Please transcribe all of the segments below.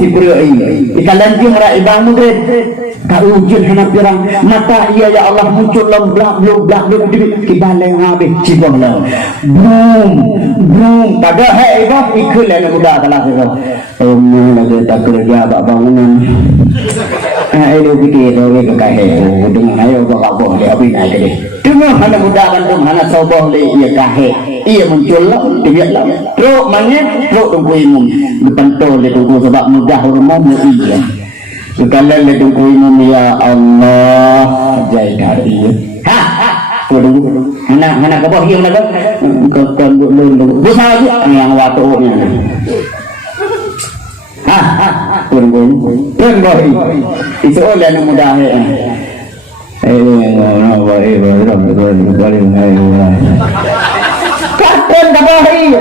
si berai ikan lanjung rak ibang mudrid tak ujun hana pirang mata ia ya Allah muncul lomblak kibalai habis cibah lah belum pada hai ibang ikut lah nak budak telah lagi tak kerja abak bangunan ayo fikir orang kekahai dengan ayo kau dia habis naik dia dengar hana budak kantung hana soboh le ia kahai ia muncul lah dia lah teruk mangit teruk tunggu imum dipantau dia tunggu sebab megah rumah iya sekali dia tunggu imum ya Allah jahit hati kau tunggu hana kebah yang nak kau belum besar lagi yang waktunya tunggu itu oleh yang mudah Kapten kabahi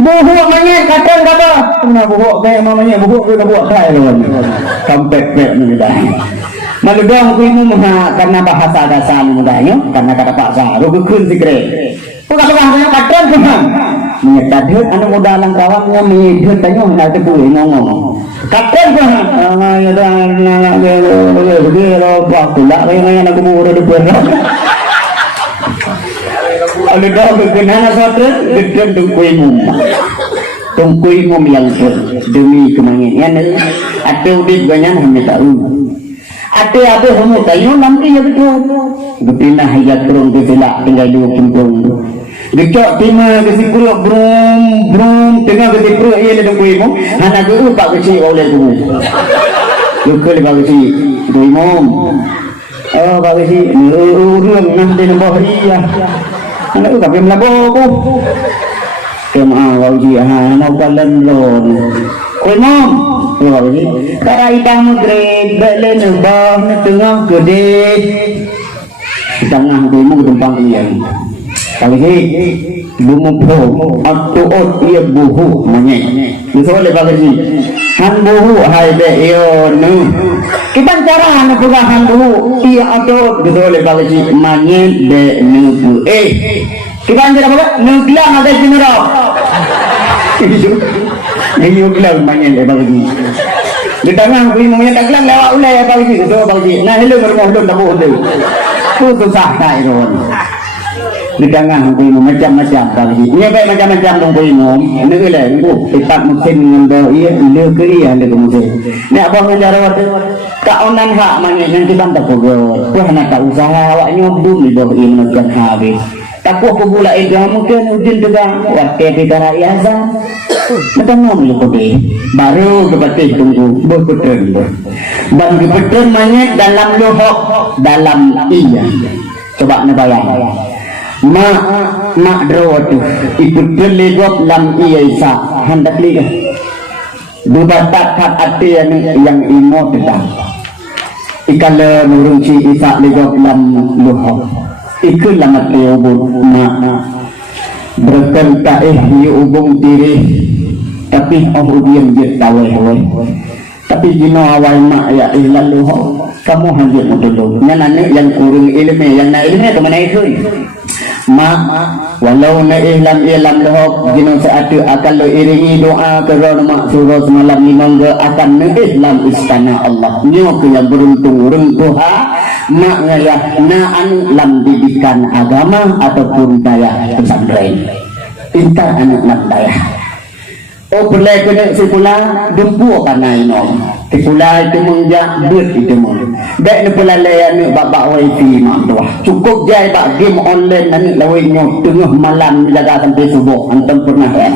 buhuk manyet kapten kabah kena buhuk kayak mamanya buhuk ke buhuk kai lawan sampai pek ni dah maludang ku imu karena bahasa dasar mudahnya karena kata paksa rugu kun sikre bukan bahasa kapten kan menyetadhut anu mudah lang kawangnya menyedhut tanyo nak tepui ngomong kapten kan ya dah nak pula kayak nak kubur depan ada dah berkenaan satu gedeng tungkui mum yang demi kemangian ya ada udit banyak hanya tahu ada semua tahu nanti ya betul berpindah hingga turun ke selak tinggal dua kumpung Dicok tima kasi kulok brum tengah kasi pro iya le tungkui mum hana guru pak kecil oleh guru luka le pak kecil tungkui mum oh pak kecil urang nanti nambah iya anak tak boleh melabuk kemah wajib anak kalan lon koi mom wajib karai tamu grade belen bah tengah gede tengah demo tumpang liang kali ni bumupo atau ia buhu manyek itu oleh bagi han buhu hai be yo nu kita cara anu juga han buhu ia atau itu oleh bagi manyek be nu kita cara apa nu bilang ada jenera ini bilang manyek be bagi di tengah bui monyet tak bilang lewat ulai bagi itu bagi nah hello rumah belum tak boleh tu sah tak itu di tengah tunggu macam-macam kali ini baik macam-macam tunggu ini lah itu tempat musim ngambil iya dia ke iya dia musim ni apa menjara waktu kaunan hak mana nanti bantah pegawai tu hanya tak usaha awaknya belum di bawah ini macam habis takut pegula itu mungkin ujung juga waktu kita rakyat macam mana boleh baru kepada tunggu berputern dan berputern mana dalam lohok dalam iya coba nak bayang mak drawatu ikut terlibat lam iya hendak liga dubatak kat ati yang imo tetap ikala nurunci isa ligat lam luha ikut lam ati ubun berkan taih ubung diri tapi diam je tawai tapi jino awal mak ya ilal luha kamu hanya dulu nyanane yang kurang ilmu yang nak ilmu ke mana itu mak walau na ilam lohok jino saatu akan lo iringi doa kerana mak surah semalam imam akan na ihlam istana Allah nyo ke yang beruntung rentuha mak ngayah naan lam didikan agama ataupun daya pesantren pintar anak nak daya oh boleh kena sepula dempu karena ino sepula itu menjak ber itu mon dek ni pula layan ni babak wifi mak tuah cukup jai bak game online nan lawinyo tengah malam jaga sampai subuh antum pernah ya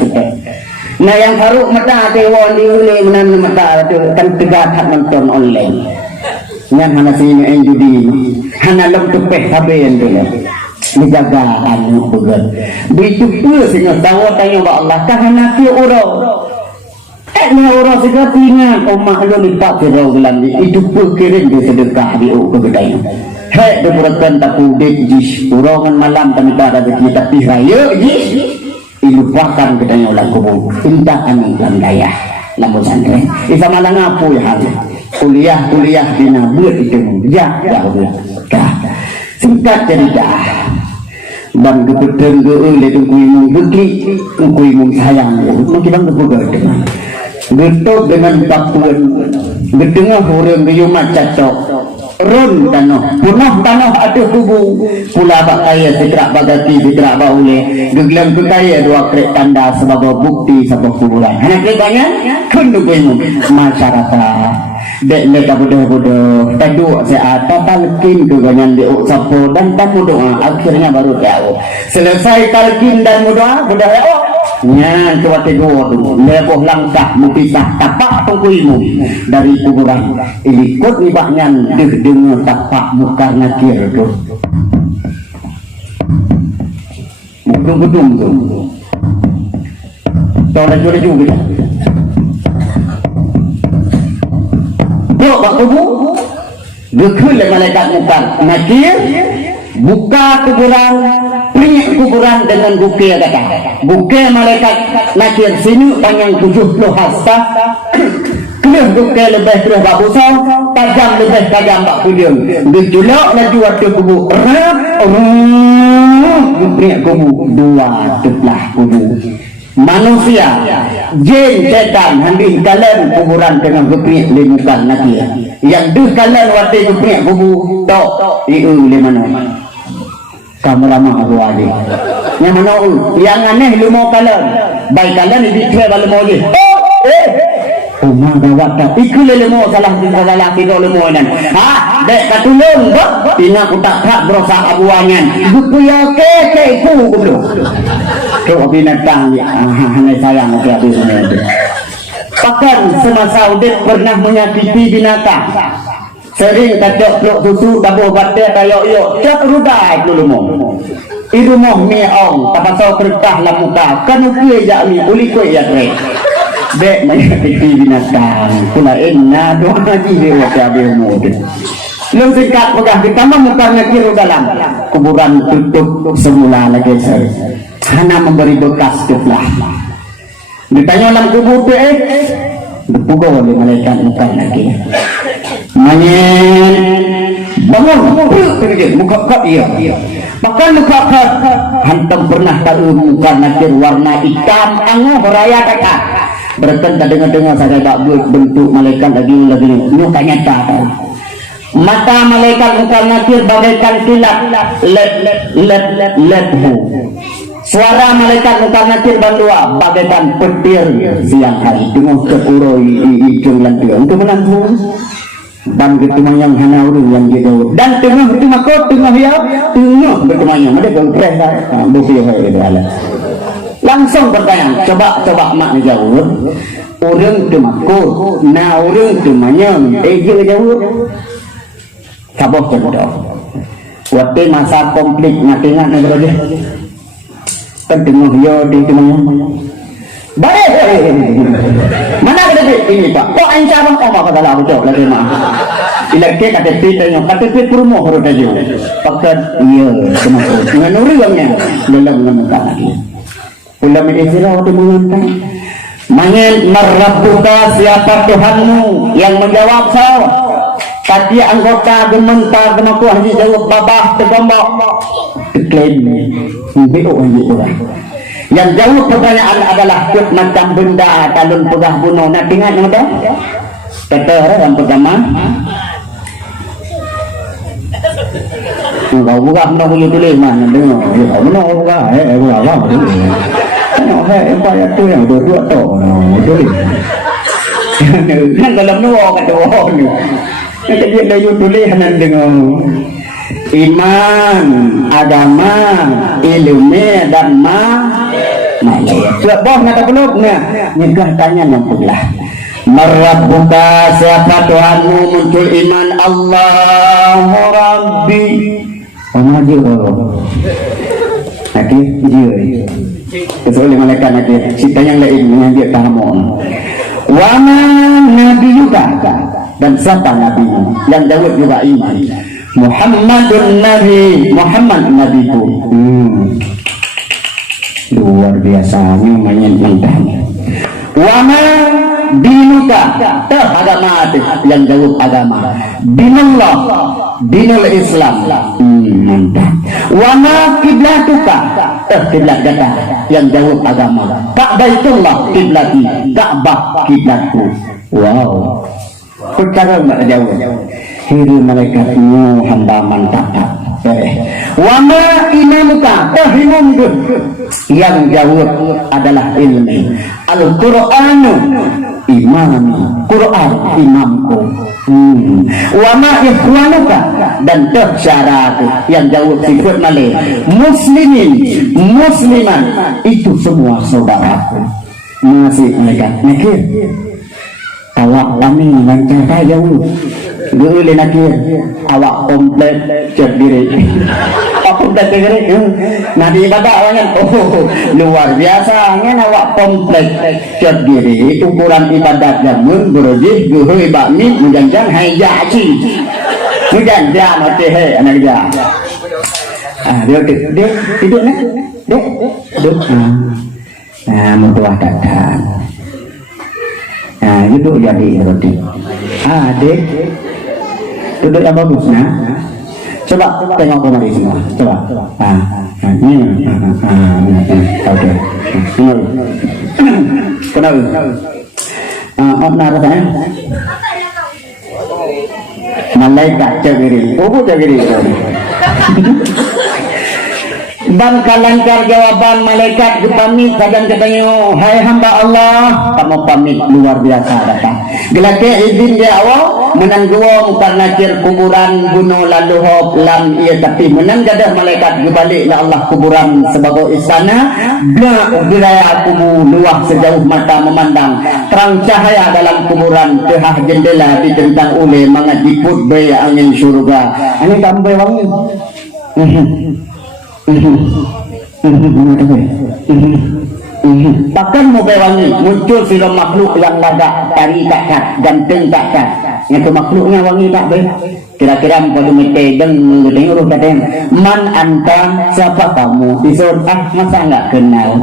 nah yang haruk mata tewon di ule menan mata tu kan tegak hak nonton online ngan hana sini en judi hana lem tepeh saben tu menjaga anu begal begitu pula sehingga tahu tanya ba Allah kahana ti uro ni uro segera ingat omah lu lipat ro gelam itu perkirin dia sedekah di ke bedai hei diberikan tapu dek jis urongan malam kami tak ada rezeki tapi raya jis ilupakan kedanya ulang kubur indah anu dalam daya lamun santri isa malang apa ya kuliah di nabut itu ya singkat cerita dan kebetulan le kui mung bukli kui mung sayang mungkin bang kebuka getok dengan tapuan gedengah orang geyumat cacok run tanah ada kubu pula bak kaya sidrak bagati sidrak baule geglam kaya dua krek tanda sebagai bukti sebuah kuburan hanya kebanyak kundukuimu masyarakat dek mereka bodoh-bodoh tadu saya talqin keganyan diuk sapo dan tamu doa akhirnya baru tahu selesai talqin dan doa sudah ya nya coba tegur dulu lepoh langkah mupisah tapak tungkuimu dari kuburan ilikut ibaknya dengar tapak muka nakir tu gedung-gedung tu orang juga bak kubu gekul malaikat muka nakir buka kuburan peringit kuburan dengan buke kata buke malaikat nakir sini panjang 70 hasta kelih buke lebih terus bak busau tajam lebih tajam bak kudung ditulak laju waktu kubu rap peringit kubu dua telah kubu manusia jin setan handi kalian kuburan dengan gepriak limukan nakir yang duh kalian waktu gepriak kubu tok iu di mana kamu ramah aku adik yang mana yang aneh lu mau kalian baik kalian di dikira kalau mau je rumah gawat dah ikut lelemu salah kita lelemu nan dek katulung tina ku tak berosak abuangan buku ya ke ku belum kau binatang hanya sayang hati semua itu bahkan semasa udip pernah menyakiti binatang sering kacok peluk susu dabo batik kayak yo tiap rudai dulu mau itu mau meong tapasau kertah lah muka kan kue jak mi uli kue ya kue dek menyakiti binatang pula inna doa haji dewa tiabe umur lu singkat pegah ditambah muka nakir dalam kuburan tutup semula lagi hanya memberi bekas tulah ditanya dalam kubur dipukul oleh malaikat muka lagi bangun muka kau iya bahkan muka kau hantam pernah tahu muka nakir warna hitam angin beraya kakak berkata dengar-dengar saya tak bentuk malaikat lagi muka nyata mata malaikat muka nakir bagaikan kilat let suara malaikat muka nakir bandua bagaikan petir siang hari dengan kepuroi ijung lantian itu menantu dan ketumanyang hana urung yang gitu dan tengah itu makot tengah ya tengah ketumanyang ada gengkres bufi itu ala langsung bertanya coba mak jauh urung tu makot na urung tu manyang jauh saboh jodoh waktu masa konflik nak ingat negara dia kan tengah ya di ketumanyang baik mana ada ini pak kok anca bang kok pada lalu jauh lagi mah ilake KTP tanya KTP kurmo harus aja pakat iya semua dengan urangnya dalam menekan lagi ulama Islam waktu mengangkat manggil marabbuka siapa Tuhanmu yang menjawab so tadi anggota gementar gemaku haji jawab babah tegombok klaim biu haji orang yang jauh pertanyaan adalah macam benda talun pegah bunuh nak ingat yang ada kata yang pertama kau buka mana boleh tulis mana dengar kau mana buka buka apa apa tu yang dua tu tulis kan dalam nuo kata oh ni kata dia dah tulis nan dengar iman agama ilmu dan sudah boh kata peluk nyegah tanya yang pula marabbuka siapa Tuhanmu muncul iman Allahu Rabbi maju lagi dia kecuali malaikat lagi cerita yang lain yang dia tahamu wa nabi juga dan siapa nabi yang Daud juga iman Muhammadun nabi Muhammad nabiku luar biasa namanya mentah wama dinuka agama yang jauh agama dinullah dinul Islam mantap. Wa ma kiblatuka, kiblat kata yang jawab agama. Ka'baitullah kiblati, Ka'bah kiblatku. Wow. Perkara enggak jawab. Hiru malaikatmu hamba mantap. Wa ma imamuka, imamku yang jawab adalah ilmu. Al-Qur'anu imami, Quran imamku. Wa ma ikhwanuka, dan syarat yang jawab sifat malih. Muslimin, musliman, itu semua saudaraku. Masih mereka nakir. Awak kami mencari jauh. Dulu nakir. Awak komplit cerdiri. Awak komplit cerdiri. Nadi ibadah awaknya. Oh, luar biasa. Ngan awak komplit cerdiri. Ukuran ibadat jamun berujih guhui bakmi menjanjang hai jaci. Menjanjang mati hai anak dia. Dia tidur nak. Duduk. Mudah datang. Duduk jadi roti. Adik duduk yang bagus nah. Coba tengok kemari semua. Coba. Oke. Kenapa? Apa rasanya? Malaikat cagiri. Oh, cagiri. Dan lancar jawaban malaikat pamit kadang katanya, hai hamba Allah, kamu pamit luar biasa datang. Gelake izin dia awak menang gua karena kir kuburan bunuh lalu hop lam ia tapi menang gadah malaikat balik la Allah kuburan sebagai istana. Bla wilayah kubu luah sejauh mata memandang. Terang cahaya dalam kuburan tehah jendela ditentang oleh mangat diput baya angin surga. Ini tambah wangi. Bahkan mubewangi muncul film makhluk yang lagak tari kakak ganteng kakak yang ke makhluknya wangi tak be kira-kira pada mete deng urut katanya man anta siapa kamu isor masa enggak kenal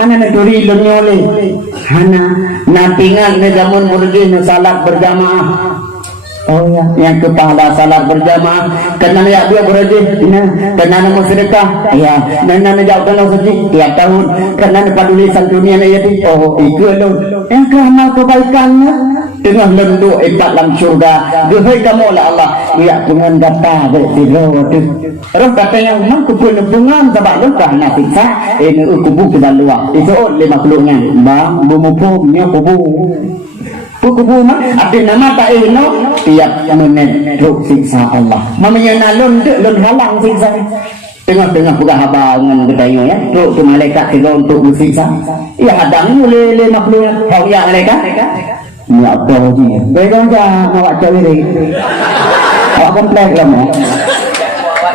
anak turi lenyole hana nampingan ke zaman murjin salat berjamaah. Oh ya, yang kepala salat berjamaah, kena ya dia berajih, kena nama sedekah, ya, kena jauh kena suci tiap tahun, kena peduli santunia ya di, oh itu loh, yang kerana kebaikannya, tengah lendu ikat dalam surga, duhai kamu lah Allah, ya dengan kata bertidur, terus katanya memang kupungan sebab lu kerana siksa, ini kubu kita luar, itu oleh makhluknya, bang, bumupumnya kubu. Kubu mah abdi nama tak ino tiap menit ruk siksa Allah. Mamanya nalun halang siksa. Tengah-tengah buka habangan katanya ya. Ruk tu malaikat kita untuk bersiksa. Ya hadang le makhluk hau ya malaikat. Ya apa ni? Begon ja awak cari. Awak komplek lah mo.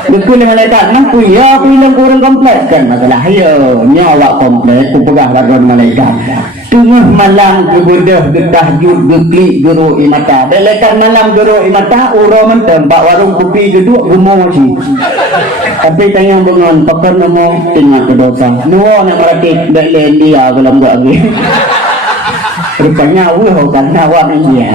Betul malaikat nampu ya pilih kurang komplek kan masalah ayo nyawa komplek tu pegah lawan malaikat. Tengah malam kebedah getahjud geklik gero imata. Delekan malam gero imata uro mentembak warung kopi geduk gumo si. Tapi tanya dengan pakar namo tengah kedosa. Nuo nak meratik dak len dia dalam gak lagi. Rupanya wuh kan awak ni ya.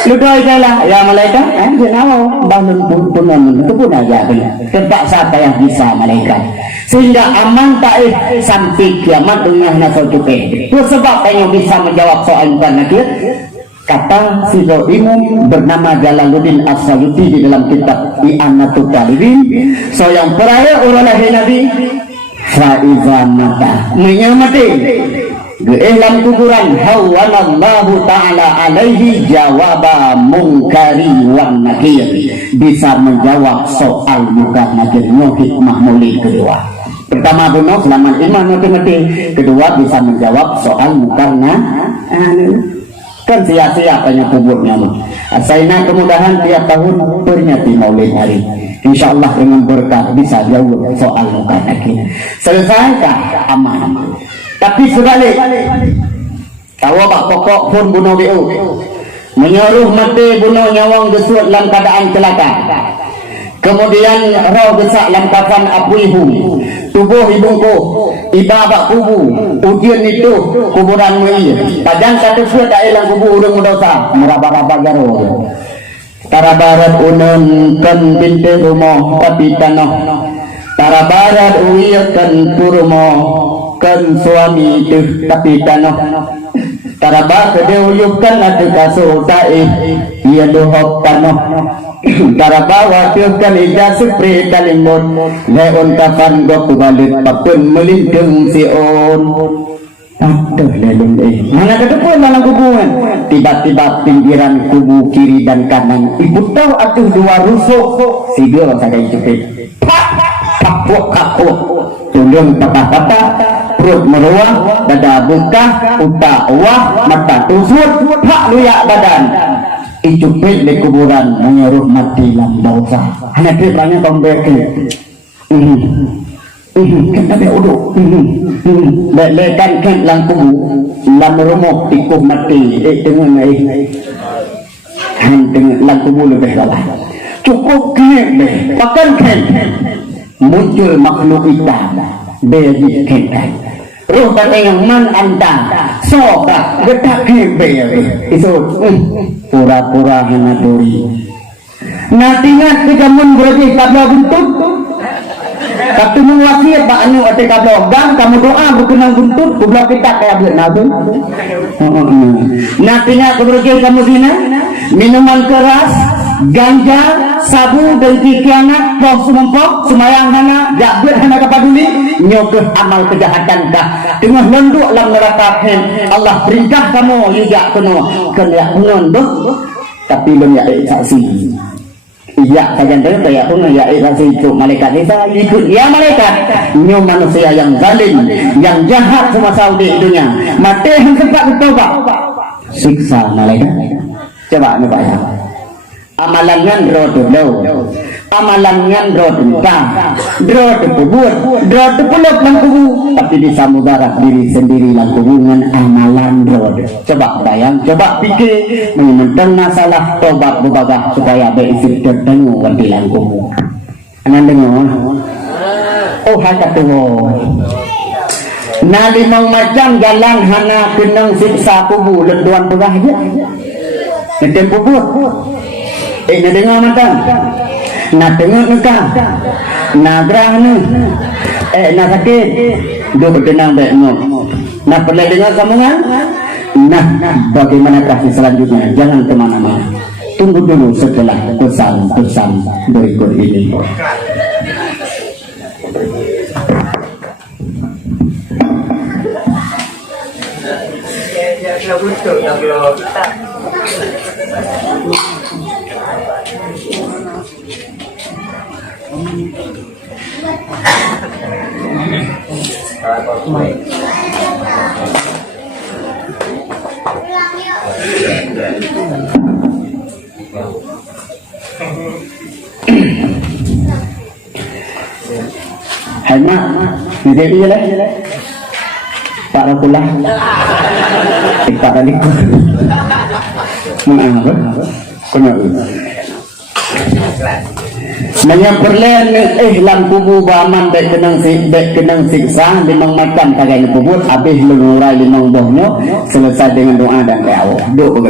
Ludoi kala ya malaikat jenawo bangun punan itu pun aja tempat siapa yang bisa malaikat sehingga aman tak sampai kiamat dunia nasau cukai itu sebab yang bisa menjawab soal nakir kata si imam bernama Jalaluddin As-Sayuti di dalam kitab I'anatul Talibin so yang peraya uralahi Nabi fa'iza mata menyamati dalam kuburan hawanallahu ta'ala alaihi jawaba mungkari wan nakir bisa menjawab soal munkar nakir hikmah mulia kedua pertama bunuh selamat iman mati kedua bisa menjawab soal munkar kan sia-sia banyak kuburnya asaina kemudahan tiap tahun peringati maulid hari insyaallah dengan berkah bisa jawab soal munkar nakir selesaikah aman. Tapi sebalik tahu bak pokok pun bunuh BU menyuruh mati bunuh nyawang gesut dalam keadaan celaka kemudian roh gesak dalam kafan apuihu tubuh ibungku iba bak kubu ujian itu kuburan mu'ir padang satu suat tak ilang kubu urung dosa meraba-raba garo Tara barat unen kan binte rumah tapi tanah. Tara barat uyakan kurma kan suami deh tapi tanah. Tara barat uyukan ada kasur tae ia dohop tanah. Tara bawa kan ija sepre kalimut leon kafan gok balik papun melindung si on. Aduh lelung mana ke depan dalam hubungan tiba-tiba pinggiran kubu kiri dan kanan ibu tahu atuh dua rusuk sigel saya cepet kapuk tulung patah-patah perut meruah dada buka utak wah mata tusut hak luyak badan icupit di kuburan menyuruh mati lam dosa hanya kiranya tombeke kan ada uduk lekan kan lang kubu lam rumok ikuh mati dengan dengan lang kubu lebih salah cukup kan pakan kan muncul makhluk hitam beri kan roh yang man anda soka getak beri itu pura-pura hanaduri natingat dikamun berarti kabla buntut Waktu mewasiat Pak Anu ate kablogang kamu doa berkenang buntut kubla kita kayak buat nabun. Nantinya keberjaya kamu dina minuman keras, ganja, sabu dan kikianat, poh sumempok, semayang hana, jakbet hana kapaduli, nyokeh amal kejahatan kah. Tengah lenduk lam neraka Allah perintah kamu juga kena mengondok, tapi belum ya saksi. Iya, kajian tadi kayak pun ya kasih itu malaikat kita ikut ya malaikat. Nyo manusia yang zalim, yang jahat sama Saudi dunia. Mati yang sempat bertobat. Siksa malaikat. Coba nih Pak ya. Amalannya drod amalannya drod kubur, drod peluk lang kubu. Tapi di samudara diri sendiri lang hubungan amalan drod. Coba bayang, coba pikir, menentang masalah tobat berbagah supaya berisik tertengu di lang kubu. Angan dengar? Oh hanya tu. Nah 5 macam jalan hana kenang siksa kubu lenduan begah aja. Nanti kubur. Nak dengar matang, nak tengok nekah, nak gerah ni, nak sakit, dua berkenang baik ngok. Nak pernah dengar sambungan? Nah, bagaimana kasih selanjutnya? Jangan kemana-mana. Tunggu dulu setelah pesan-pesan berikut ini. Hai mak, ni dia je lah. Pak Rakulah. Pak Ralikul. Mana apa? Kena. Menyamperlen lang kubu baman dek kenang siksa 5 macam kagak kubur habis mengurai 5 bohnya selesai dengan doa dan doa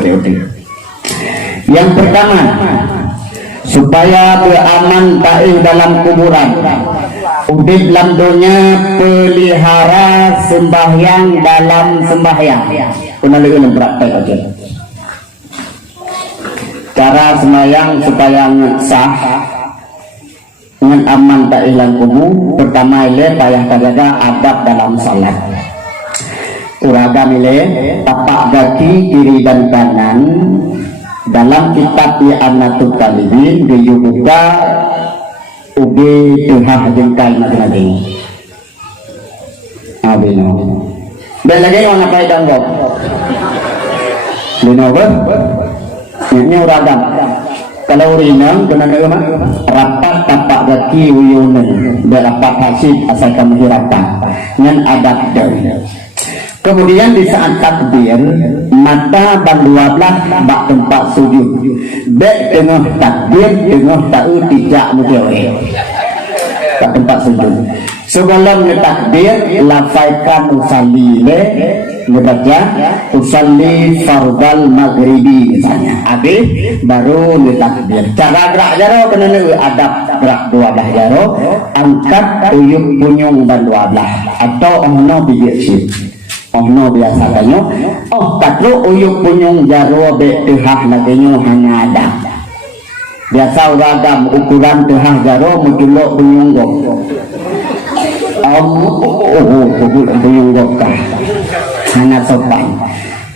yang pertama supaya beraman taih dalam kuburan udip dalam dunia pelihara sembahyang dalam sembahyang pernah lagi praktek aja cara sembahyang supaya sah dengan aman tak hilang kubu. Pertama ile payah kajaga adab dalam salat. Uragam ile tapak kaki kiri dan kanan dalam kitab I'anatul Talibin dibuka ugi tuhah jengkai masing-masing. Abino. Dan lagi mana kaitan kok? Bino apa? Ini uragam. Kalau rinang kena nama rapat tapak kaki uyunan berapat hasil asalkan menghirapan dengan adab dari. Kemudian di saat takbir mata bang 12 bak tempat sujud. Bek tengah takbir tengah tahu tidak mudah. Bak tempat sujud. Sebelum takbir lafaikan usalli Ngebaca usalli fardal maghribi misalnya. Habis baru ngetakbir. Cara gerak jaro kena adab gerak 12 jaro, angkat uyuk punyung dan 12 atau ono bibir sip. Ono biasa kanyo. Patlu uyuk punyung jaro be tehah lagenyo hanya ada. Biasa ragam ukuran tehah jaro mutulok punyung gok. Punyung gok kah. Hana sopan.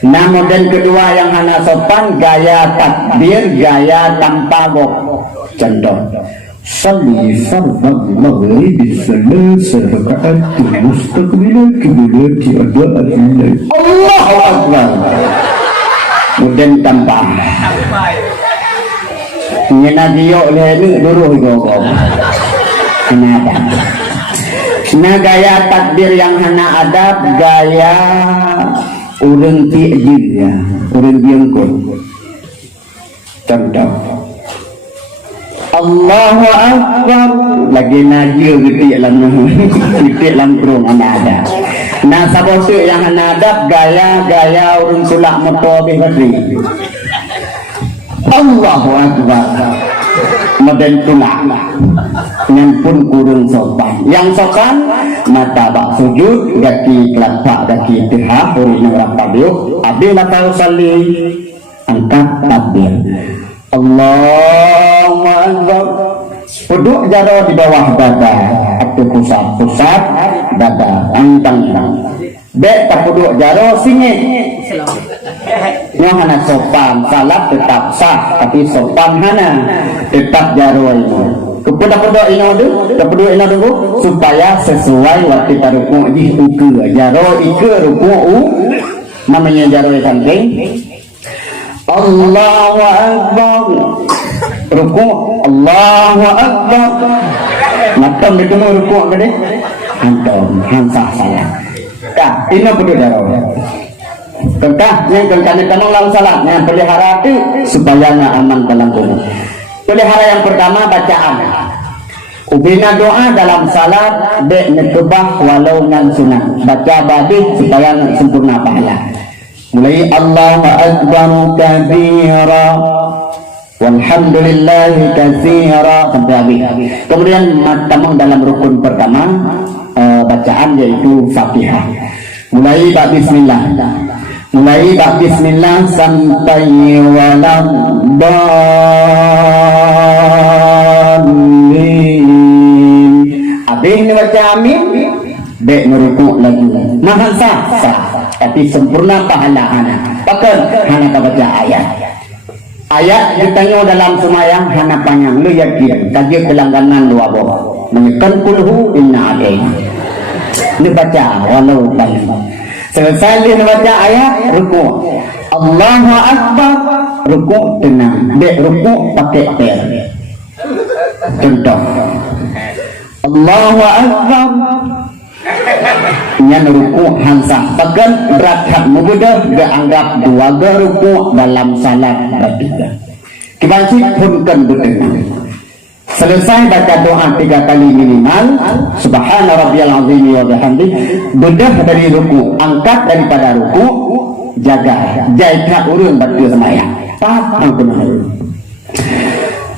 Nah, model kedua yang hana sopan gaya takbir, gaya tanpa gok. Contoh, salli fardal maghribi salasa raka'atin mustaqbilan qiblati ada'at Allahu akbar. Model tanpa. Ngena dia oleh ni duruh gok. Kenapa? Nah, gaya takbir yang hana adab, gaya urang ti'jir ya, urang biangkut. Contoh, Allahu Akbar, lagi najir gitu dalam kurung hana adab. Nah, sabosuk yang hana adab, gaya urang sulak motor behadri. Allahu Akbar, model tulak. Yang pun kurang sopan. Yang sopan mata bak sujud, kaki kelapa, kaki tehah, uri nang tabiuk. Abi mata usalli, angkat takbir. Allahu Akbar. Duduk jaro di bawah dada atau pusat dada, antang. Bek tak duduk jaro singit. Hana sopan, salat tetap sah, tapi sopan hana tetap jaro ini. Kepada ina dulu supaya sesuai waktu taruku di uku jaro ike ruku namanya jaro samping. Allahu Akbar ruku, Allahu Akbar matam itu ruku gede antum hansah saya kah ina perlu jaro kekah yang kekane kanong lang salat yang pelihara itu supaya aman dalam tubuh. Pelihara yang pertama bacaan. Ubina doa dalam salat dek netubah walau ngan sunat. Baca badih supaya sempurna pahala. Mulai Allahu Akbar kabira walhamdulillahi katsira sampai habis. Kemudian tamang dalam rukun pertama bacaan yaitu Fatihah. Mulai bab bismillah. Mulai bab bismillah sampai walam dalin. Habis ni baca amin, dek merukuk lagi. Mahal sah, tapi sempurna pahala hana. Bahkan hana tak baca ayat. Ayat ditanya dalam semayang hana panjang. Lu yakin kaji kelangganan dua bawah. Menyekan kulhu inna alaih. Ni baca walau panjang. Selesai dia baca ayat, ruku. Allahu Akbar, ruku tenang. Dek ruku pakai per. Contoh. Allahu Akbar. Yang ruku hansah. Bahkan berat mudah dianggap dua ruku dalam salat bertiga. Kibanci pun kan bertenang. Selesai baca doa 3 kali minimal, subhana rabbiyal azim wa bihamdi, bedah dari ruku, angkat daripada ruku, jaga jaga urun batu sembahyang. Paham benar.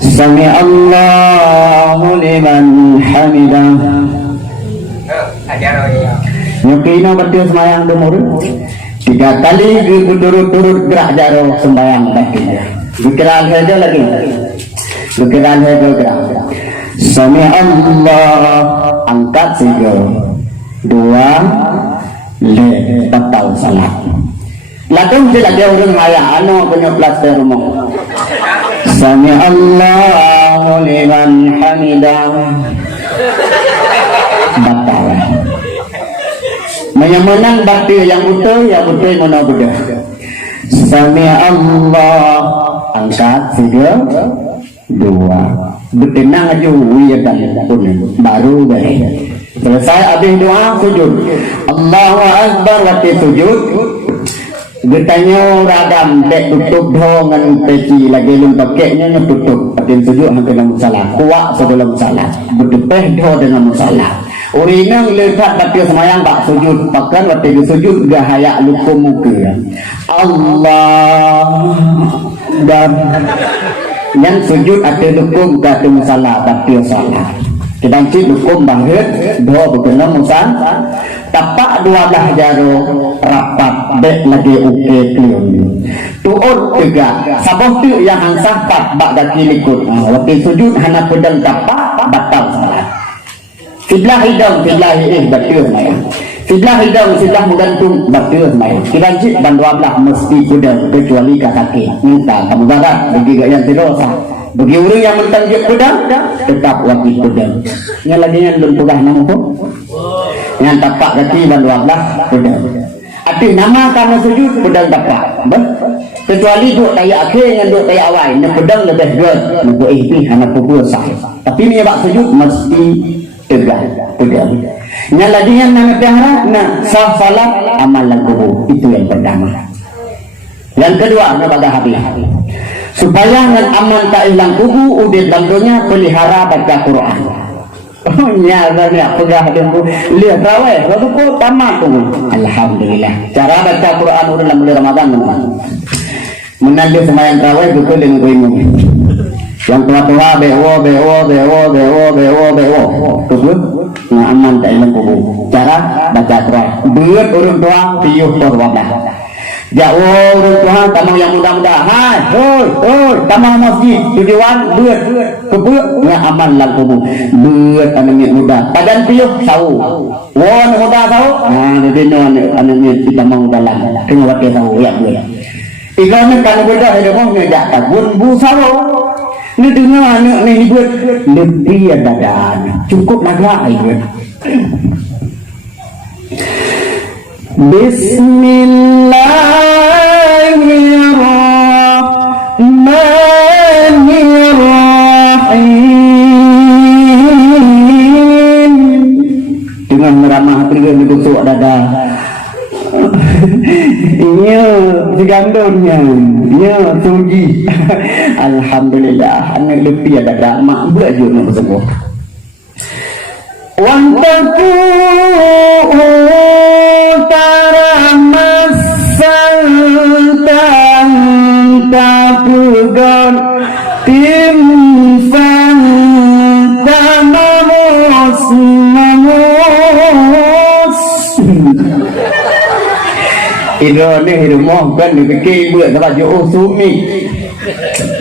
Sami Allahu liman hamidah. Nyukino batu sembahyang dumur 3 kali berturut-turut gerak jaro sembahyang batu. Bikiran saja lagi. Lukiran saya gerak. Sami Allah angkat 3 2 le batal salat. Latung sila dia urang haya ano punya plaster rumah. Sami Allahu liman hamidah. Batal. Menang batu yang betul mana betul. Sami Allah angkat 3 2 bertenang aja dan pun baru beres. Selesai habis doa sujud. Allahu Akbar waktu sujud. Bertanya ragam dek tutup dengan peci lagi lum pakainya tutup. Pakai sujud hampir dalam salat. Kuat sebelum salat. Berdepeh dengan salat. Urinang lekat batil semayang bak sujud, bahkan waktu sujud gahaya lukum muka. Allah dan yang sujud ada lukum kata musalah batil salah. Kita cik lukum banget dua berkena musal. Tapak 12 jaro rapat dek lagi uke kliun. Tuut juga sabah tu yang hansah tak bak daki likut. Waktu sujud hana pedang tapak batal salat. Fidlah hidang batil maya. Fidlah hidang menggantung batil maya. Kita cik ban 12 mesti pedang kecuali kaki. Minta kamu barat bagi yang terdosa. Bagi orang yang mentanjuk pedang tetap wajib pedang. Yang lagi yang belum pegang nama tu. Yang tapak kaki dan 12 pedang. Arti nama karena sujud pedang tapak. Kecuali duk tayak akhir dengan duk tayak awal. Yang pedang lebih good. Untuk ini anak pukul sah. Tapi menyebab sujud mesti tegak pedang. Yang lagi yang nama tiara nak sah salat amalan kubur. Itu yang pertama. Yang kedua nak pada habis. Supaya ngan aman tak hilang kubu udit dalam dunia pelihara baca Quran. Oh nyara ni pegah dengan lihat rawai lalu ko tamat tu. Alhamdulillah. Cara baca Quran udah dalam bulan Ramadan teman. Menanti semayang rawai betul dengan ilmu. Yang tua-tua bewo. Tersebut ngan aman tak hilang kubu. Cara baca Quran. Buat orang tua piuh terwadah. Jauh orang Tuhan tamang yang muda-muda. Hai, hoi, tamang masjid tujuan buat kebuk nggak aman lah kubu. Buat anak muda. Padan piuh tahu. Wan muda tahu. Nah, jadi anak kita mau dalam. Tengok dia tahu ya buat. Ikan kan muda ada mau ngejak tabun bu tahu. Ni dengar anak ni buat lebih ada. Cukup naga buat. Bismillahirrahmanirrahim. Dengan meramah dengan dikusuk dada. Iya, digandungnya. Ya, suji. Alhamdulillah, anak lebih ada dak mak buat je nak semua. Wantaku taramasantang tapugon tim fantanamus namus. Iro ni rumah kan dipikir buat tempat jauh sumi.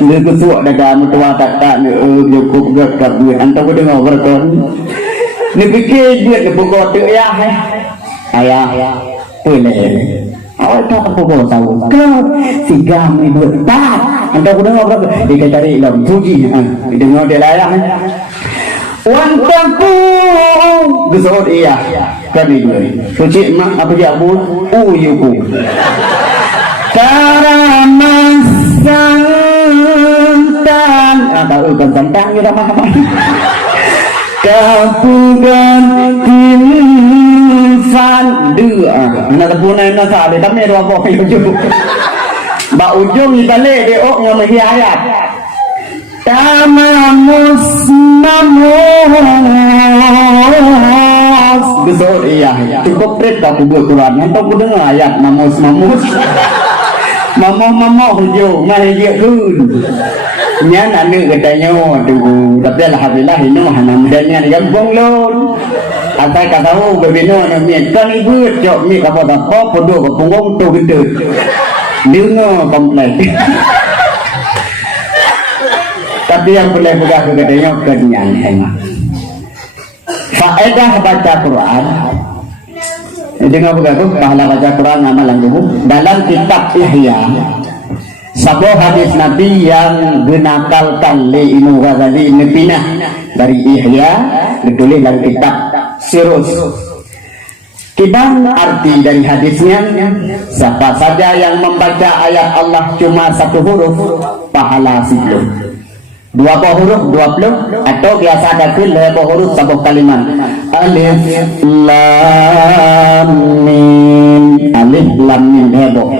Dia kesuak dah mutua tak ni cukup dekat duit. Antara dengar berton. Ni fikir duit ni pokok tu ya ayah boleh awak tak pokok tahu kau si gam ni duit tak anda dengar berapa dia cari dalam puji dengar dia layak wantaku gesot iya kan ni duit suci mak apa dia pun yuku karamasantan tahu kan tentang ni dah apa kapugan timfan dua nak punai nak sale tapi dua apa ujung ba ujung ibalik dia ok ngam ayat tamamus namus besar iya cukup pret aku buat Quran atau aku dengar ayat namus mama hujung mai dia kun nya anak katanya tunggu tapi alhamdulillah ini hana mudanya di kampung lon atai katahu berbino ni kan ibu jok mi apa podo ke punggung tu gede dengar komplek tapi yang boleh pegang katanya kenyan hema faedah baca Quran dengar begitu pahala baca Quran amalan tubuh dalam kitab Ihya. Sebuah hadis Nabi yang genakalkan li Imam Ghazali nepinah dari Ihya ditulis dalam kitab Sirus. Kibang arti dari hadisnya, siapa saja yang membaca ayat Allah cuma satu huruf pahala 10. 20 huruf 20 atau biasa ada lebih huruf sebuah kalimat alif lam mim heboh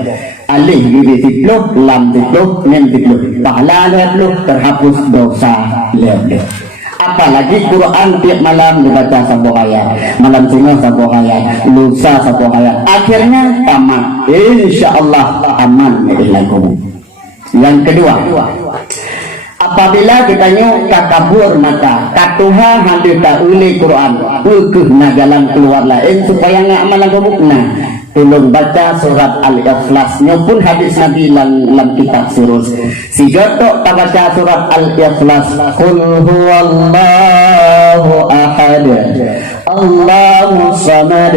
alif di 10 lam 10 mim 10 pahala 10 terhapus dosa 10 Apalagi Quran tiap malam dibaca satu ayat, malam Jumat satu ayat, lusa satu ayat, akhirnya tamat. Insya Allah aman ilakum. Yang kedua, apabila kita takabur maka katuha hadita uli Quran beukeun na jalan keluar lain supaya ngamalan gobukna. Tolong baca surat Al-Ikhlas nyopun hadis Nabi dalam kitab surus. Si jotok tak baca surat Al-Ikhlas, qul huwallahu ahad, Allahu samad,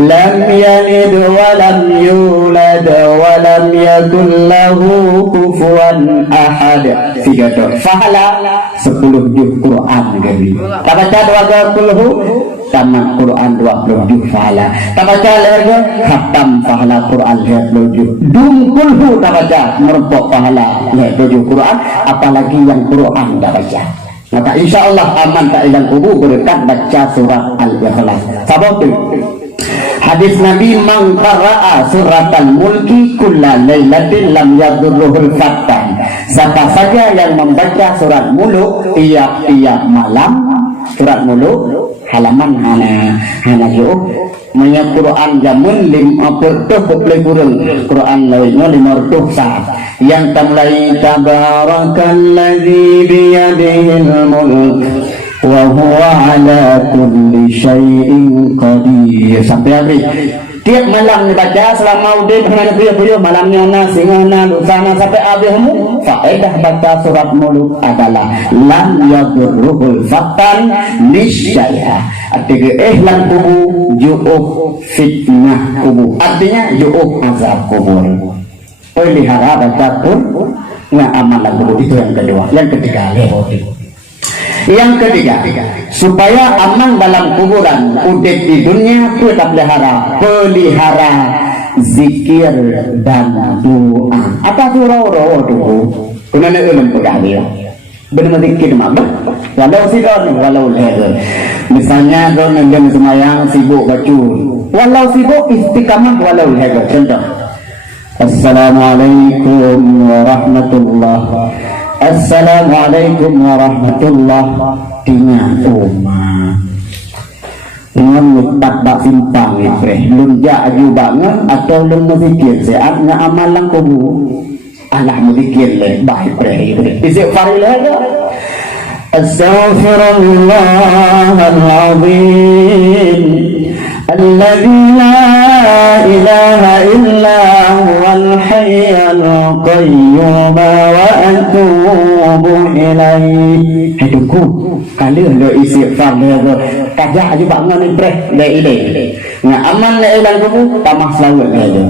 lam yalid wa lam yulad wa lam yakul lahu kufuwan ahad. Si jotok fahala 10 juz Quran gini. Tak baca dua kulhu tamat Quran 20 juz fahala. Tak baca lagi khatam pahala Quran 20 juz. Dungkulhu tak baca merumpok pahala 20 juz Quran, apalagi yang Quran tak baca. Maka insya Allah aman tak ilang kubur berkat baca surat Al-Ikhlas. Sabab tu hadis Nabi man qara'a suratal mulki kulla lailatin lam yadurruhul fattan. Siapa saja yang membaca surat muluk tiap-tiap malam, surat muluk halaman hana jauh manya Quran jamun 50 kuplai kurang Quran lainnya 50 sah yang tamlai tabarakalladzi biyadihil mulk wa huwa ala kulli syai'in qadir sampai habis. Tiap malam dibaca selama udah dengan beliau malamnya singana lusana sampai habismu. Faedah baca surat muluk adalah lam yadurruhul fatan nisyaya. Artinya lan kubur ju'ub fitnah kubur. Artinya ju'ub azab kubur. Pelihara baca pun nggak amalan kubur. Itu yang kedua. Yang ketiga Yang ketiga, supaya aman dalam kuburan, udit di dunia kita pelihara zikir dan doa. Apa surau dulu? Kuna nak ulun pegang dia. Benar zikir mabah. Walau sidon, walau leher. Misalnya don yang semayang sibuk baca. Walau sibuk istiqamah walau leher. Contoh. Assalamualaikum warahmatullahi. Assalamualaikum warahmatullahi wabarakatuh. Dengan mutak bak simpang ibreh lunja aju banget atau lun mezikir sehat nga amalang kubu alah mezikir leh bak ibreh istighfar leh astaghfirullahalazim alladzi la ilaha illa huwal hayyul qayyum wa atubu ilaihi. Hidupku kali lo istighfar lo kajak aja bangun ibreh le ile nga aman le ilang kubu tamah selawat le.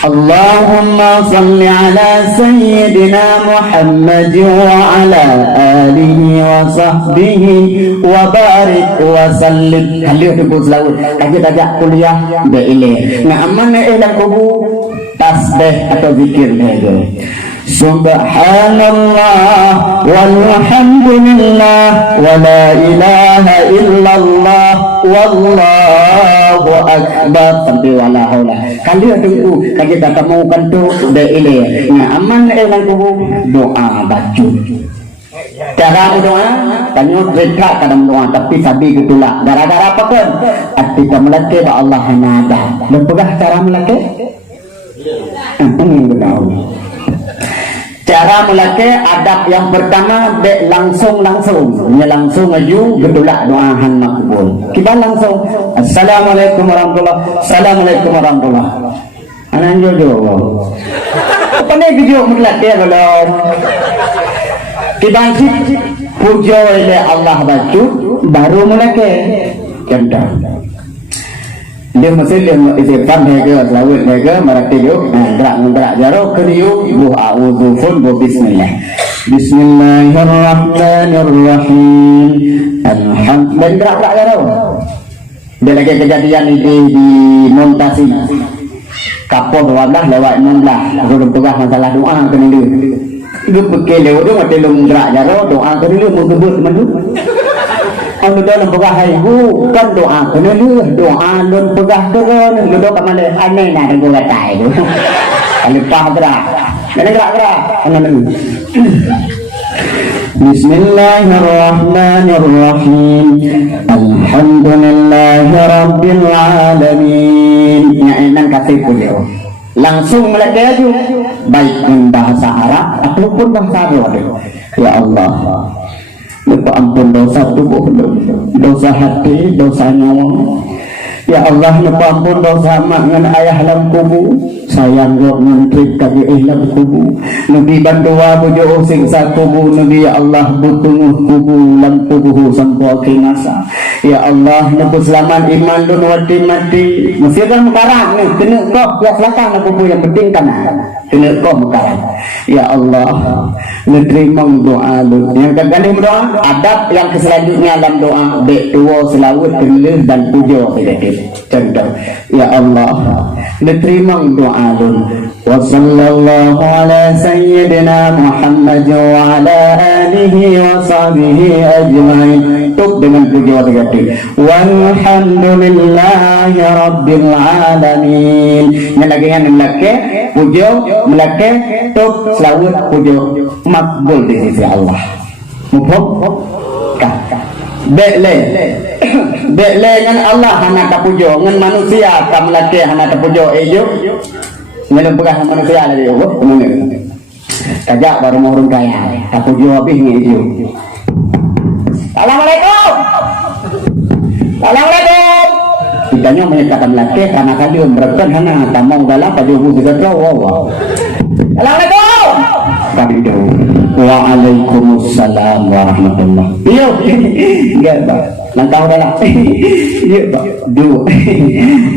Allahumma salli ala sayyidina Muhammad wa ala alihi wa sahbihi wa barik wa sallim. Kali itu selawat kajak kuliah le ile nga aman le ilang kubu tasbih atau zikir le. Subhanallah walhamdulillah wa la ilaha illallah wallahu akbar sampai wala haula. Kali tunggu kaki tak mau kantu de ile nga aman elang ku doa baca. Cara doa tanya mereka kadang doa tapi sabi gitulah gara-gara apa kan ati melake ba Allah nada. Lepegah cara melake? Cara melake adab yang pertama dek langsung langsung maju betulak doahan makbul. Kita langsung assalamualaikum warahmatullah, assalamualaikum warahmatullah. Anak jodoh. Apa ni video melake kalau kita puja oleh Allah baca baru melake. Contoh. Dia mesti dia istighfar mereka selawat mereka mereka yuk gerak jaro ke yuk bu a'udzu bu bismillah bismillahirrahmanirrahim alhamdulillah gerak jaro. Dia lagi kejadian ini di Montasi kapal wadah lewat 16 belum tugas masalah doa kena dia itu bekele tu mati lum gerak jaro doa kena dia mau sebut teman tu. Anu dalam pegah ibu kan doa kena lu doa lun pegah turun lu doa kemana aneh nak gue kata itu lupa gerak kena gerak kena lu Bismillahirrahmanirrahim. Alhamdulillahirabbil alamin. Nyainan kasih punya. Langsung melekat aja. Baik bahasa Arab ataupun bahasa Arab. Ya Allah, lupa ampun dosa tubuh, dosa hati, dosa nyawa. Ya Allah, lupa ampun dosa mak ngan ayah lam kubu. Sayang roh ngantrip kagi ihlam kubu. Nabi bandua bujo singsa kubu. Nabi ya Allah butuh kubu lam kubu sampo kinasa. Ya Allah, nabi selamat iman dun wati mati. Mesti kan mekarang nih, kena kok ya selatan kubu yang penting kan. Kena kok mekarang. Ya Allah, menerima doa lu. Yang kali berdoa, adab yang selanjutnya dalam doa berdoa selawat tenggel dan puja tidak. Contoh, ya Allah, menerima doa lu. Wa sallallahu ala sayyidina Muhammad wa ala alihi wa sahbihi ajma'in. Tuk dengan puja tidak. Walhamdulillahi rabbil alamin. Yang lagi yang melake puja melake tuk selawat puja makbul di sisi Allah. Mufhum? Bekle dengan Allah hana kapujo, dengan manusia kam laki hana kapujo ejo. Ngelem pegah manusia lagi yo, mana? Kajak baru mau orang kaya, kapujo habis ni ejo. Assalamualaikum. Assalamualaikum. Kitanya menyatakan laki karena kalian berkan hana tamang dalam pada buku kita wow. Assalamualaikum. Kami itu. Waalaikumsalam warahmatullahi. Iya, iya Pak. Langkah dah lah. Iya Pak. Dua.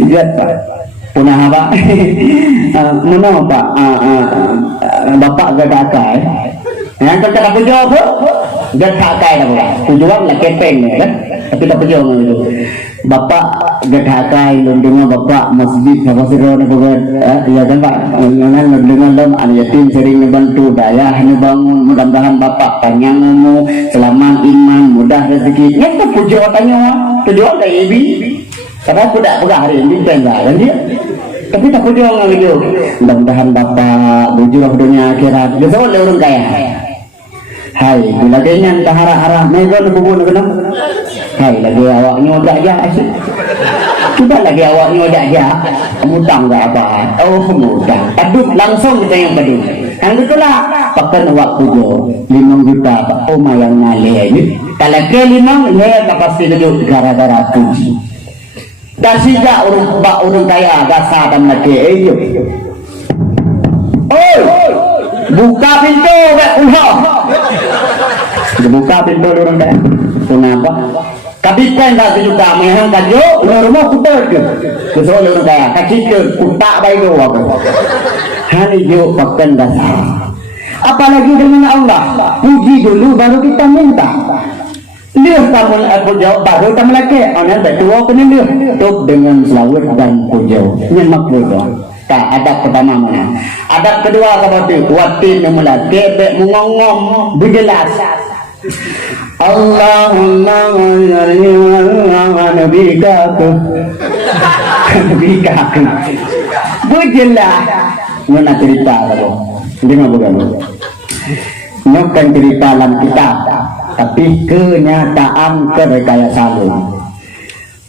Iya Pak. Punah apa? Mana Pak? Bapak gadakai. Yang kita pujuk apa? Gadakai dah Pak. Tujuan lah kepeng kan? Tapi tak pujuk itu. Bapak gadakai dengan bapak masjid apa sirah ni bukan? Ya kan Pak. Dengan dalam anak yatim sering membantu daya bangun. Mudah-mudahan bapak panjang umur, selamat iman, mudah rezeki. Yang tu pujuk tanya, tujuan dari ibi. Karena aku tak pegah hari ini tengah kan dia. Tapi tak pujuk orang itu. Mudah-mudahan bapak berjuang dunia akhirat. Dia soal orang kaya. Hai, lagi yang dah harap-harap, mereka nak bubuh nak kenal. Hai, lagi awaknya udah aja asyik. Kita lagi awaknya udah aja. Mutang tak apa? Oh, mutang. Paduk langsung kita yang paduk. Yang itulah pakai awak pujo 5 juta. Oh, mayang nalih ini. Kalau ke 5, dia tak pasti duduk gara-gara puji. Dan sejak orang kaya dasar dan lagi ayo. Oh, buka pintu, ulah. Buka pintu orang kaya. Kenapa? Kabikan dah sejuta menghang kajo, rumah putar ke. Kesoal orang kaya, kacik ke, kutak baik doa ke. Hani jo pakan dasar. Apalagi dengan Allah, puji dulu baru kita minta. Lihat kamu puja baru kita melaki. Orang berdua kena lihat. Tuk dengan selawat dan puja. Nyemak doa. Tak adab pertama mana. Adab kedua seperti watin melaki, bek mengongong, berjelas. Allahumma wa nabiyaka bujelah mana cerita kamu dengar bukan bukan cerita dalam kitab tapi kenyataan kerekayasa lu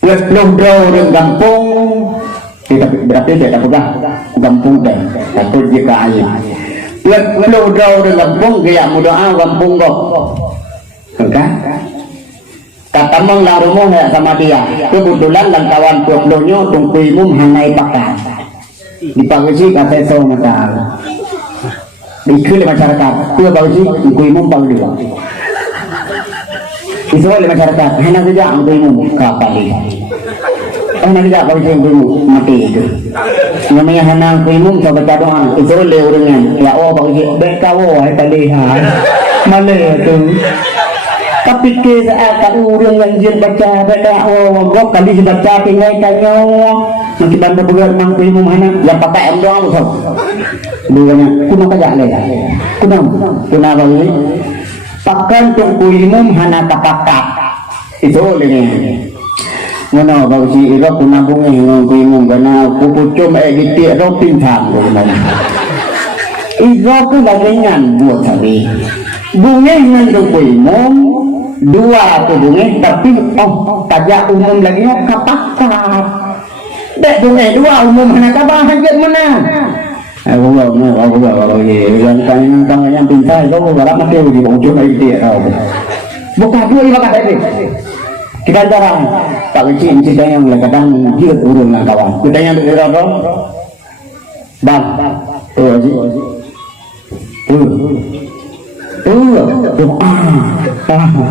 belum dengan kampung kita berarti tidak pegang kampung dah takut jika air belum dengan kampung kayak mudah kampung kok. Enggak. Kata menglah rumah ya sama dia. Kebetulan dan kawan pueblonya tungkui mum hanai pakai. Dipagasi kata so mata. Dikul masyarakat. Kue bagasi tungkui mum pagi dia. Isol masyarakat. Hena saja tungkui mum kapali. Hena saja bagasi tungkui mum mati itu. Namanya hena tungkui mum coba doa. Isol le orangnya. Ya oh bagasi bekawo hai tadi ha. Mana tu? Tapi kita urang yang jin baca oh gok kali baca pingai kanyo nanti banda bugar mang kuy mo mana yang pakai em doang so bukannya kuno kaya le kuno bagi pakan tung kuy mo hana tapakat itu le ngono bagi si iro kuno bungi kuy mo kana kupucum gitu ro pintang kuno iro ku lagengan buat sabi bunga ngandung imam dua tu bunga tapi tajak umum lagi kapakat dek bunga dua umum mana kabah hajat mana aku yang tanya pintai kau berapa mati di ujung dari dia buka dua lima kata ini kita jarang tak kecil cerita yang kadang dia turun dengan kawan kita yang berapa bang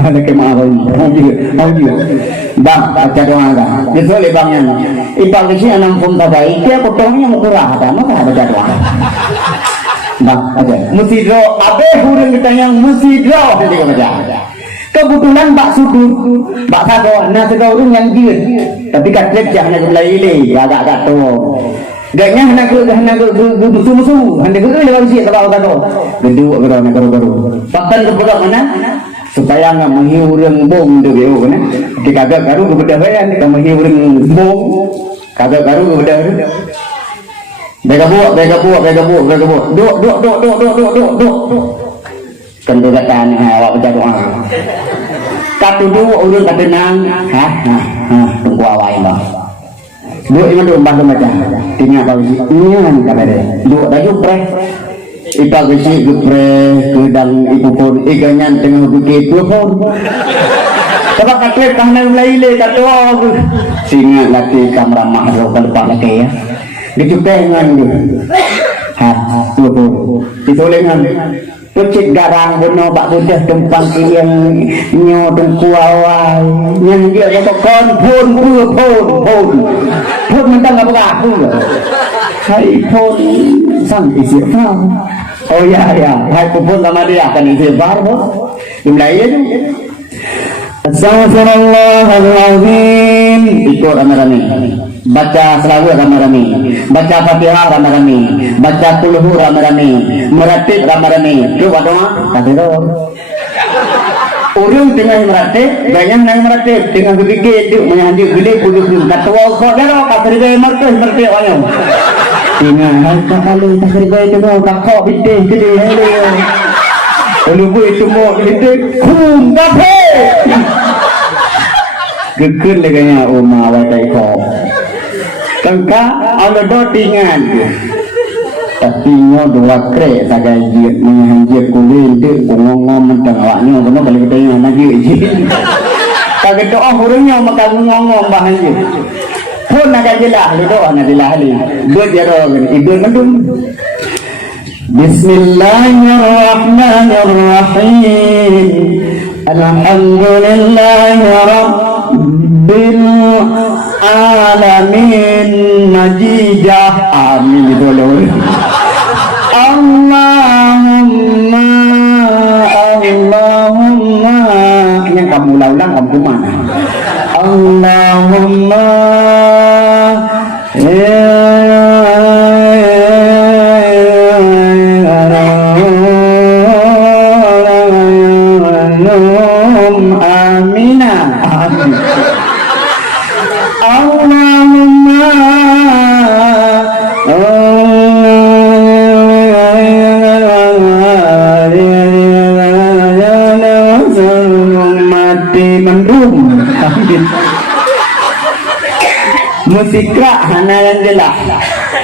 ada kemarin bang baca doa kan itu lebangnya ipal kesi anam pun tabai dia potongnya mukurah ada maka baca doa bang aja musidro abe hurung kita yang musidro nanti kau baca kebetulan Pak Sudu Pak Sado nasi goreng yang giat tapi katrek jangan kembali agak-agak tua gaknya hendak musuh-musuh hendak lewat sih kalau kau geduk garu bahkan kepada mana supaya nggak menghirang bom dulu kan dikagak garu kepada bayan kita menghirang bom kagak garu kepada bega buat duk kan berkatan awak baca doa katu dulu urun katu nang tunggu awak yang dua iman dua empat baca tinggal kau isi nyan kata dia dua dah jupre ipa kesi jupre kedang ibu pun ikannya tengah bukit dua pun sebab kata tahanan laile kata singa laki kamera mahal kalau laki ya dicupengan tu dua pun ditolengan Pucik garang bono bak budah tumpang yang nyo tungku awal yang dia kata kon pun mentang apa aku hai pun sang isi faham oh ya hai pun sama dia akan isi faham jumlah ya Astagfirullahaladzim ikut rame-rame baca selawat rame-rame baca fatihah rame-rame baca kulhu rame-rame meratib rame-rame itu doa kata urung tengah meratib banyak nang meratib tengah berfikir itu menyanyi gede kudu kata wau kok dah kata ribai markas meratib wanyo tengah kali kata ribai itu kak bite gede lu itu mau gede kum kafe gekun leganya umma watai kok tengka ada dotingan tapi nyo dua kre sagai jiat menghajir kulin tu ngomong mentang awaknya kono balik ketanya lagi kagak doa hurungnya maka ngomong bahaya pun nak jelah lu doa nak jelah ali buat dia doa ibu mendung Bismillahirrahmanirrahim Alhamdulillahi Rabbil alamin majijah amin itu loh Allahumma yang kamu ulang kamu mana Allahumma musikra hanayan jelah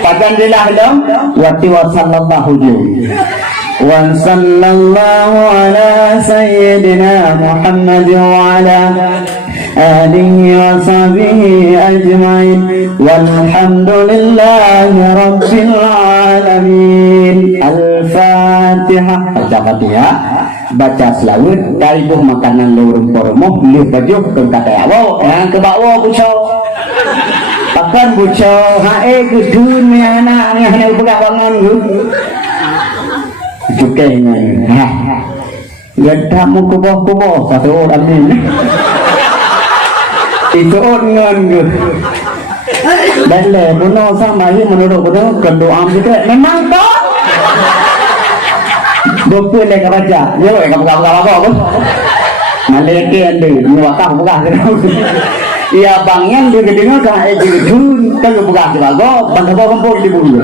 pagan jelah dong wati wa sallallahu ala sayyidina Muhammad wa ala alihi wa sahbihi ajma'in walhamdulillahi rabbil alamin al-fatihah baca selawat dari buh makanan lurung poromoh liu baju ke kata awak yang ke bawah bucau bahkan bucau hae gedun yang anak yang hanya pegangan juga ini gadamu kuboh satu orang ini itu orang dan le buno sama ini menurut buno kendoa juga memang toh dokter le kerja dia lo kamu apa maleke ande nyuwakah buka iya bangyan dia kedengar kan gedun kan buka bago bangga kompor di bulu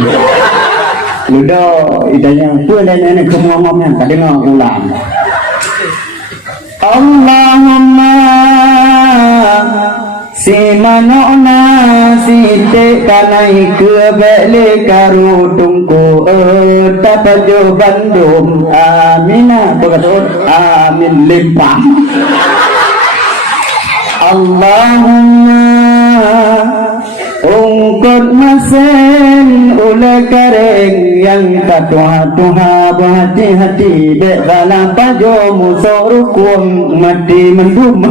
ludo idanya tu nenek ngomongnya kadang ulang Allahumma si manona si te kanai ke bele karutungku tapajo bandum amina betul amin limpah Allahumma ungkut masen ula kareng yang katuha-tuha berhati-hati bekala pajo musurukum mati mendum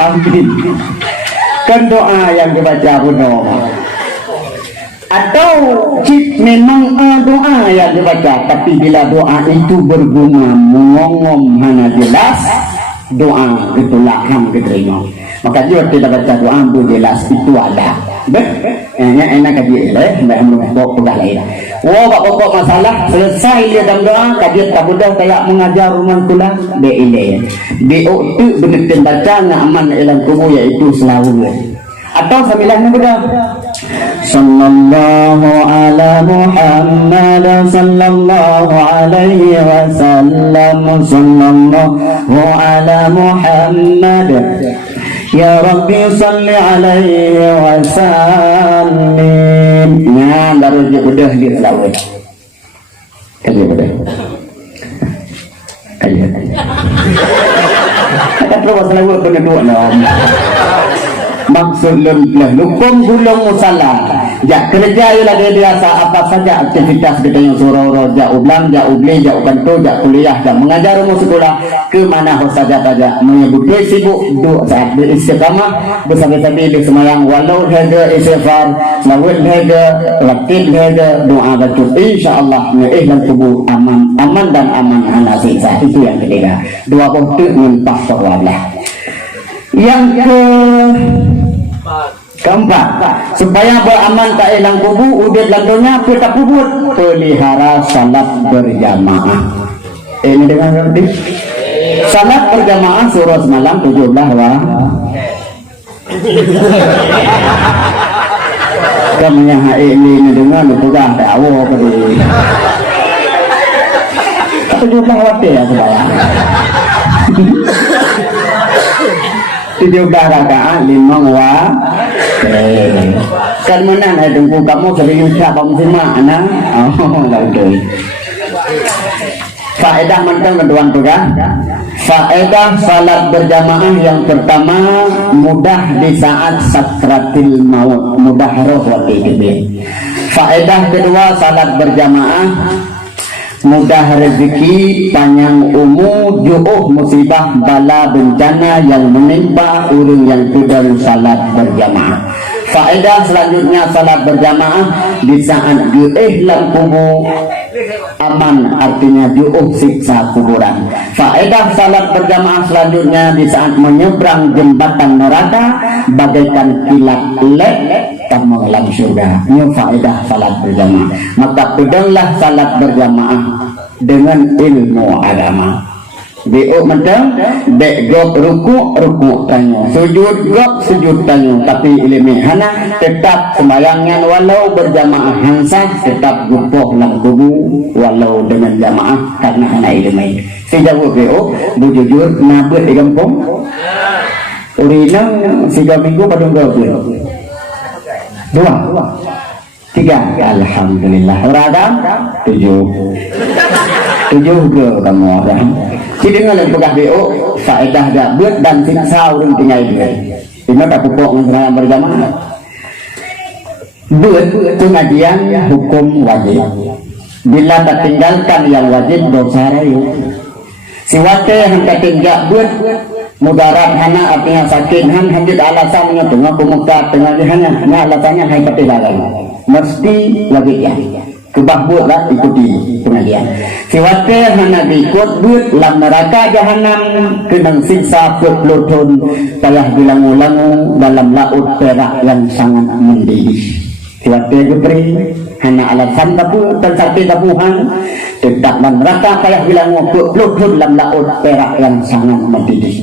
amin kan doa yang dibaca bunuh atau memang doa yang dibaca tapi bila doa itu berguna mengongom hanya jelas doa itu lakam diterima maka juga tidak baca doa itu jelas itu ada enak kaji mbak pokok lain pokok masalah selesai dia dalam doa kaji tak mudah kayak mengajar rumah kula ile itu benar baca aman ilang kubur yaitu selalu atau sambilan mudah sallallahu ala Muhammad sallallahu alaihi wasallam sallallahu ala Muhammad ya Rabbi salli alaihi wasallim nah baru dia udah dia selalu kaji udah kaji kata terus selalu berdua maksud lukum gulung musala jak kerja ialah dia biasa apa saja aktivitas kita yang surau jak ublang jak ubli jak kantor jak kuliah jak mengajar umur sekolah ke mana saja menyebut dia sibuk duk saat beristiqamah bersama-sama di semayang walau harga istighfar lawat harga lakit harga doa baca insyaallah dan tubuh aman dan aman anak siksa itu yang ketiga 20 mentah tawallah yang keempat supaya beraman tak hilang kubu udit lantunya kita kubur pelihara salat berjamaah ini dengan berarti salat berjamaah surah semalam 17 wah kamunya ini dengan bukan tak awal pada 17 waktu ya saudara 17 rakaat 5 kan menang hai tunggu kamu serius tak kamu semua anak lalu faedah mentang keduan pegang faedah salat berjamaah yang pertama mudah di saat sakratil maut mudah roh waktu itu faedah kedua salat berjamaah mudah rezeki, panjang umur, jauh musibah, bala bencana yang menimpa orang yang tidak salat berjamaah. Faedah selanjutnya salat berjamaah di saat ju'ihlam kubur aman artinya jauh siksa kuburan. Faedah salat berjamaah selanjutnya di saat menyeberang jembatan neraka bagaikan kilat led kamu dalam surga. Ini faedah salat berjamaah. Maka pedanglah salat berjamaah dengan ilmu agama. Biuk mentang, dek gok ruku tanya, sujud tanya. Tapi ilmu hana tetap sembayangan walau berjamaah hansa tetap gupoh lang kubu walau dengan jamaah karena hana ilmu. Sejauh biuk bujujur nabut di kampung. Urinang 3 minggu padung gabut. 2 3 alhamdulillah ragam 7 ke kamu orang jadi dengan pegah BO faedah gabut dan siksa urang tinggal dia ini tak pupuk dengan berjamaah buat pengajian hukum wajib bila tak tinggalkan yang wajib dosa rayu si wate yang tak tinggal buat mudarat hana artinya sakit hanjit alasan tengah pemuka tengah hanya alasannya hai ketidakan mesti wajib ya kebahbuat lah ikuti pengajian siwate hana diikut buat lam neraka jahanam kenang siksa pelutun payah bilang-ulang dalam laut perak yang sangat mendidih siwate geberi hana alasan tapu dan sakit tapuhan tetap neraka payah bilang pelutun dalam laut perak yang sangat mendidih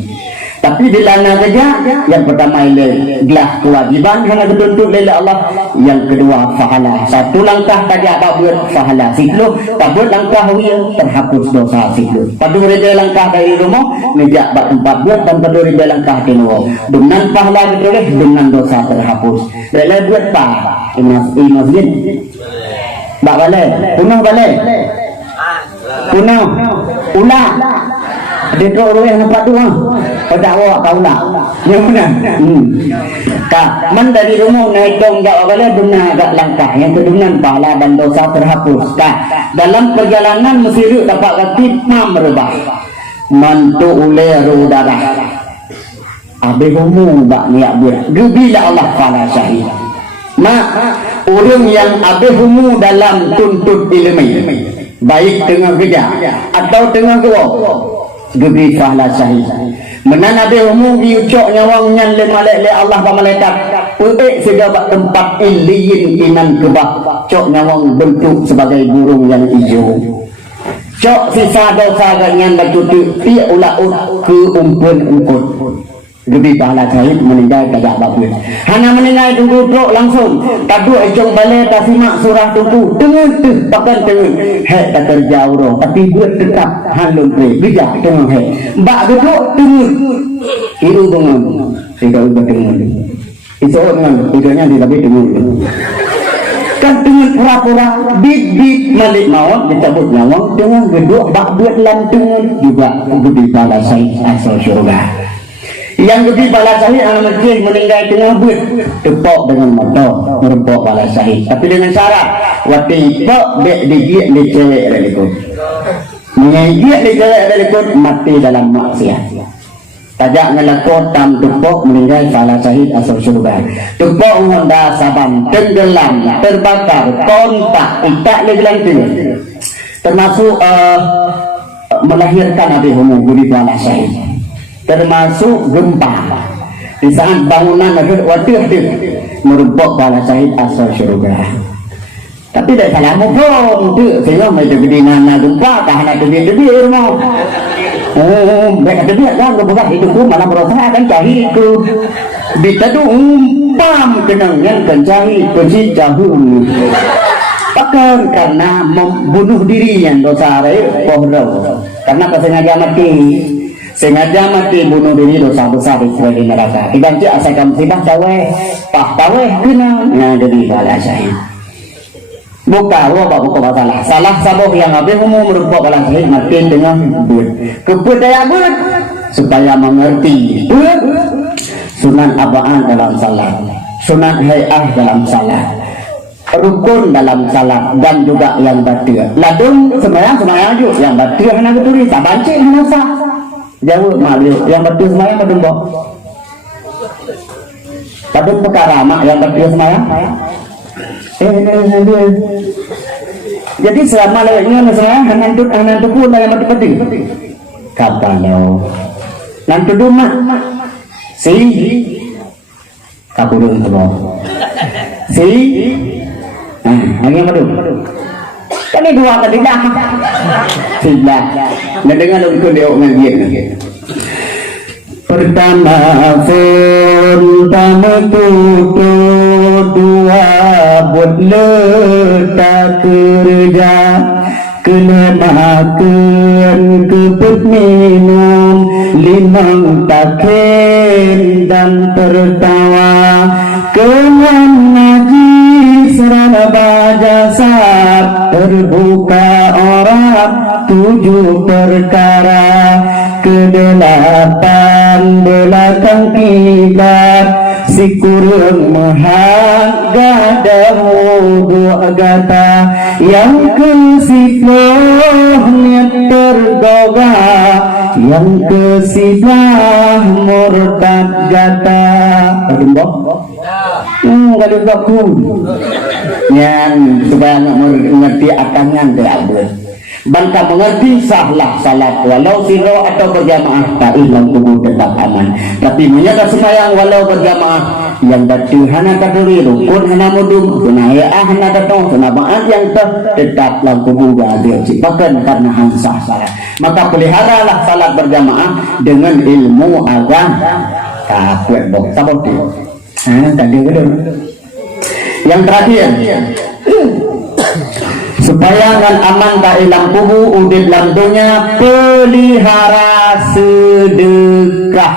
Tapi di lana kerja, yang pertama ialah kewajiban karena dituntut oleh Allah. Yang kedua fahala. Satu langkah tajak tak buat fahala siklu, tak buat langkah huya terhapus dosa siklu. Padu rida langkah dari rumah, nejak bak tempat buat dan padu rida langkah keluar. Dengan pahala betuleh, dengan dosa terhapus. Rela buat pa, masjid. Bak balai, punah balai. Punah, ulah. Dia tu orang yang nampak tu pada awak kau nak yang mana kak man dari rumah naik dong jauh kali benar agak langkah yang kedua pahala dan dosa terhapus kak dalam perjalanan mesti dapat kaki merubah mantu ule rudara abe humu bak niat buat bila Allah fala syahid orang yang abe humu dalam tuntut ilmu baik tengah kerja atau tengah keluar gebi fahla sahih menan nabi umum diucok nyawang nyan le malek le Allah pa malaikat peek sudah bak tempat iliyin inan kebak cok nyawang bentuk sebagai burung yang hijau cok sisa dosa ganyan batu ti ulaut ke umpun gebi fahla sahih meninggal kagak bagus hana meninggal duduk langsung tadu ejong balai tak simak surah tunggu dengan tu bahkan dengan hek tak terjauh tapi buat tetap halun pre bijak dengan hek mbak duduk tunggu iru dengan tidak ubah dengan itu orang tidaknya di lebih tunggu kan dengan pura-pura bit malik mawon dicabut nyawang dengan geduk bak buat lantungan juga gebi fahla sahih asal syurga. Yang lebih balas sahih anak masjid meninggal tengah but tepok dengan motor merempok balas sahih tapi dengan syarat waktu tepok dek digiat di cewek relikut mengigiat di cewek relikut mati dalam maksiat tajak ngelakot tam tepok meninggal balas sahih asal syurga tepok Honda Sabang tenggelam terbakar kontak itak legelantin termasuk melahirkan Abi Homo budi balas sahih termasuk gempa di saat bangunan ada waktu merumpok bala syahid asal syurga tapi tak salah mukong tu saya mai jadi nana gempa tak nak debit rumah mereka debit kan bukan hidupku malah berusaha kan cari ku bita tu umpam kenangan kan cari kunci jahul pakar karena membunuh diri yang dosa pohro karena kesengaja sengaja mati bunuh diri dosa besar di neraka. Iban cik asalkan musibah taweh, kena jadi bala syahid. Buka masalah. Salah saboh yang habis umum merupakan bala syahid mati dengan but. Kebut daya but supaya mengerti but sunan abaan dalam salat, sunan hayah dalam salat, rukun dalam salat dan juga yang batil. Ladung sembahyang juga yang batil hana keturi, tak bancik hana sah. Jauh malu yang betul semayang betul bok padung perkara mak yang betul semayang jadi selama lewatnya semayang hantu pun yang betul penting kapan lo nanti rumah si kapurung tu si yang betul kan ini dua kali dah tidak nah dengan untuk dia ngaji pertama tutu dua buat letak kerja kena makan keput minum limang takin dan tertawa kenan ngaji serana bajasa terbuka orang 7 perkara ke-8 belakang kiblat si kurang mengharga wudu agata yang ke-10 niat tergoga yang ke-11 murtad gata enggak ada yang supaya mengerti akangan tersebut bangka mengerti sahlah salat walau siro atau berjamaah tak hilang tubuh tetap aman tapi menyata sembahyang walau berjamaah yang batu hana kaduri rukun hana mudum sunaya hana datang sunabaat yang tetap lagu buga dia ciptakan karena hansah salat. Maka peliharalah salat berjamaah dengan ilmu agama. Kuat dong, sabot dia. Tadi udah. Yang terakhir, supaya ngan aman tak ilang kubu udit lam dunya, pelihara sedekah.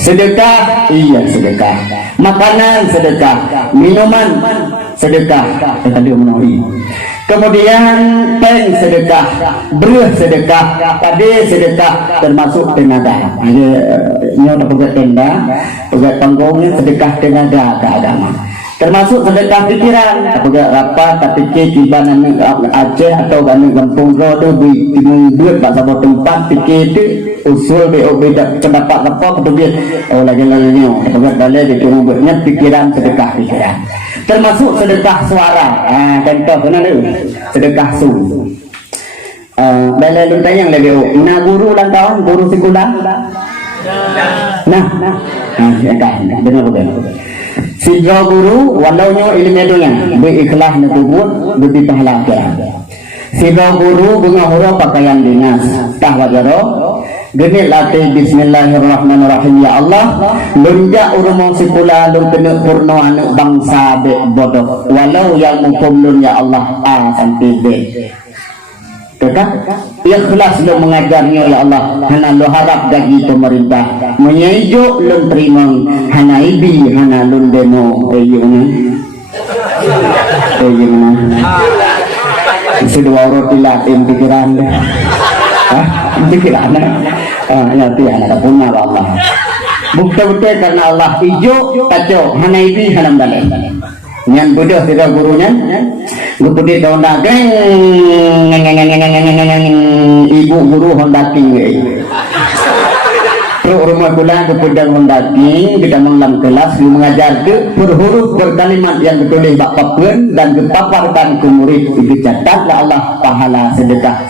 Sedekah, iya sedekah. Makanan sedekah, minuman sedekah. Tadi menawi. Kemudian peng sedekah, beruh sedekah, padi sedekah, termasuk tenaga. Nyo nak pegat tenda, pegat panggungnya sedekah tenaga ke agama. Termasuk sedekah pikiran, pegat rapat, tapi tiba nang Aceh atau nang Kampung Rodo di buat bahasa tempat fikir itu usul beda pendapat apa kemudian lagi-lagi nyo pegat dalil di buatnya pikiran sedekah pikiran. Termasuk sedekah suara. Contoh benar tu. Sedekah su. Dalil luntang yang lagi. Nah guru ulang tahun, guru sekolah. Nah, ya kan. Benar benar. Si guru walaunya ilmu dunia, berikhlas nak buat, lebih pahala akhirat. Si guru bunga huruf pakaian dinas, tah wajaro. Genit latih bismillahirrahmanirrahim ya Allah lunjak urumong sikula lun kena purno anak bangsa dek bodoh walau yang mukum lun ya Allah sampai dek tetap ikhlas lu mengajarnya ya Allah hana lu harap gaji pemerintah menyejuk lun terima hana ibi hana lun demo sedua roti latin pikiran pikiran nanti anak punya Allah bukti-bukti karena Allah hijau kacau hana ibi hanam balik yang bodoh tidak gurunya bukti tahun daging ibu guru hondaking rumah pulang ke pedang hondaking kita mengelam kelas mengajar ke berhuruf berkalimat yang ditulis bak papun dan dipaparkan ke murid dicatatlah Allah pahala sedekah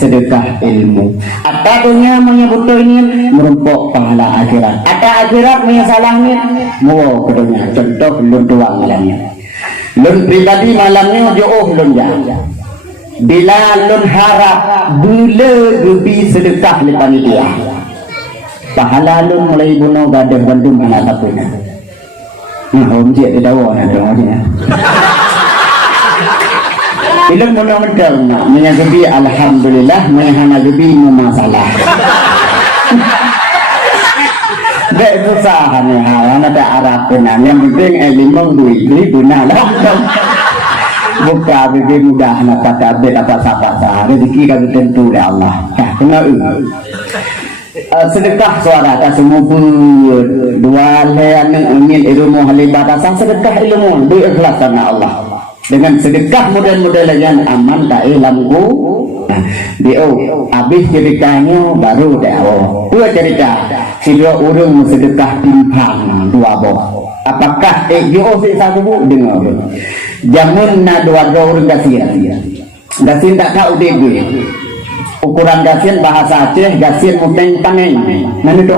sedekah ilmu ataunya menyebut ini merumpok pahala akhirat akhirat menyesalahnya mau kedua contoh lun doang malamnya lun pribadi malamnya jauh lun jauh bila lun harap bila gebi sedekah lepas dia pahala lun mulai bunuh gadah bandung anak tapuna om cik dia tahu nak dengar dia ilang bunuh medang menyagebi alhamdulillah menghanagebi masalah dek susah ni anak tak arah benar yang penting limang duit beli guna lah buka bagi mudah nak kata update apa-apa rezeki kami tentu oleh Allah kena sedekah suara tak semua dua lean ingin ilmu halibat asal sedekah ilmu berikhlas karena Allah dengan sedekah model-model yang aman tak ilmu dia habis ceritanya baru dah dua cerita si dua urung sedekah timpang dua boh apakah yo si satu bu dengar jamun na dua urung gasin tak tahu dia ukuran gasin bahasa Aceh gasin muteng paneng mana tu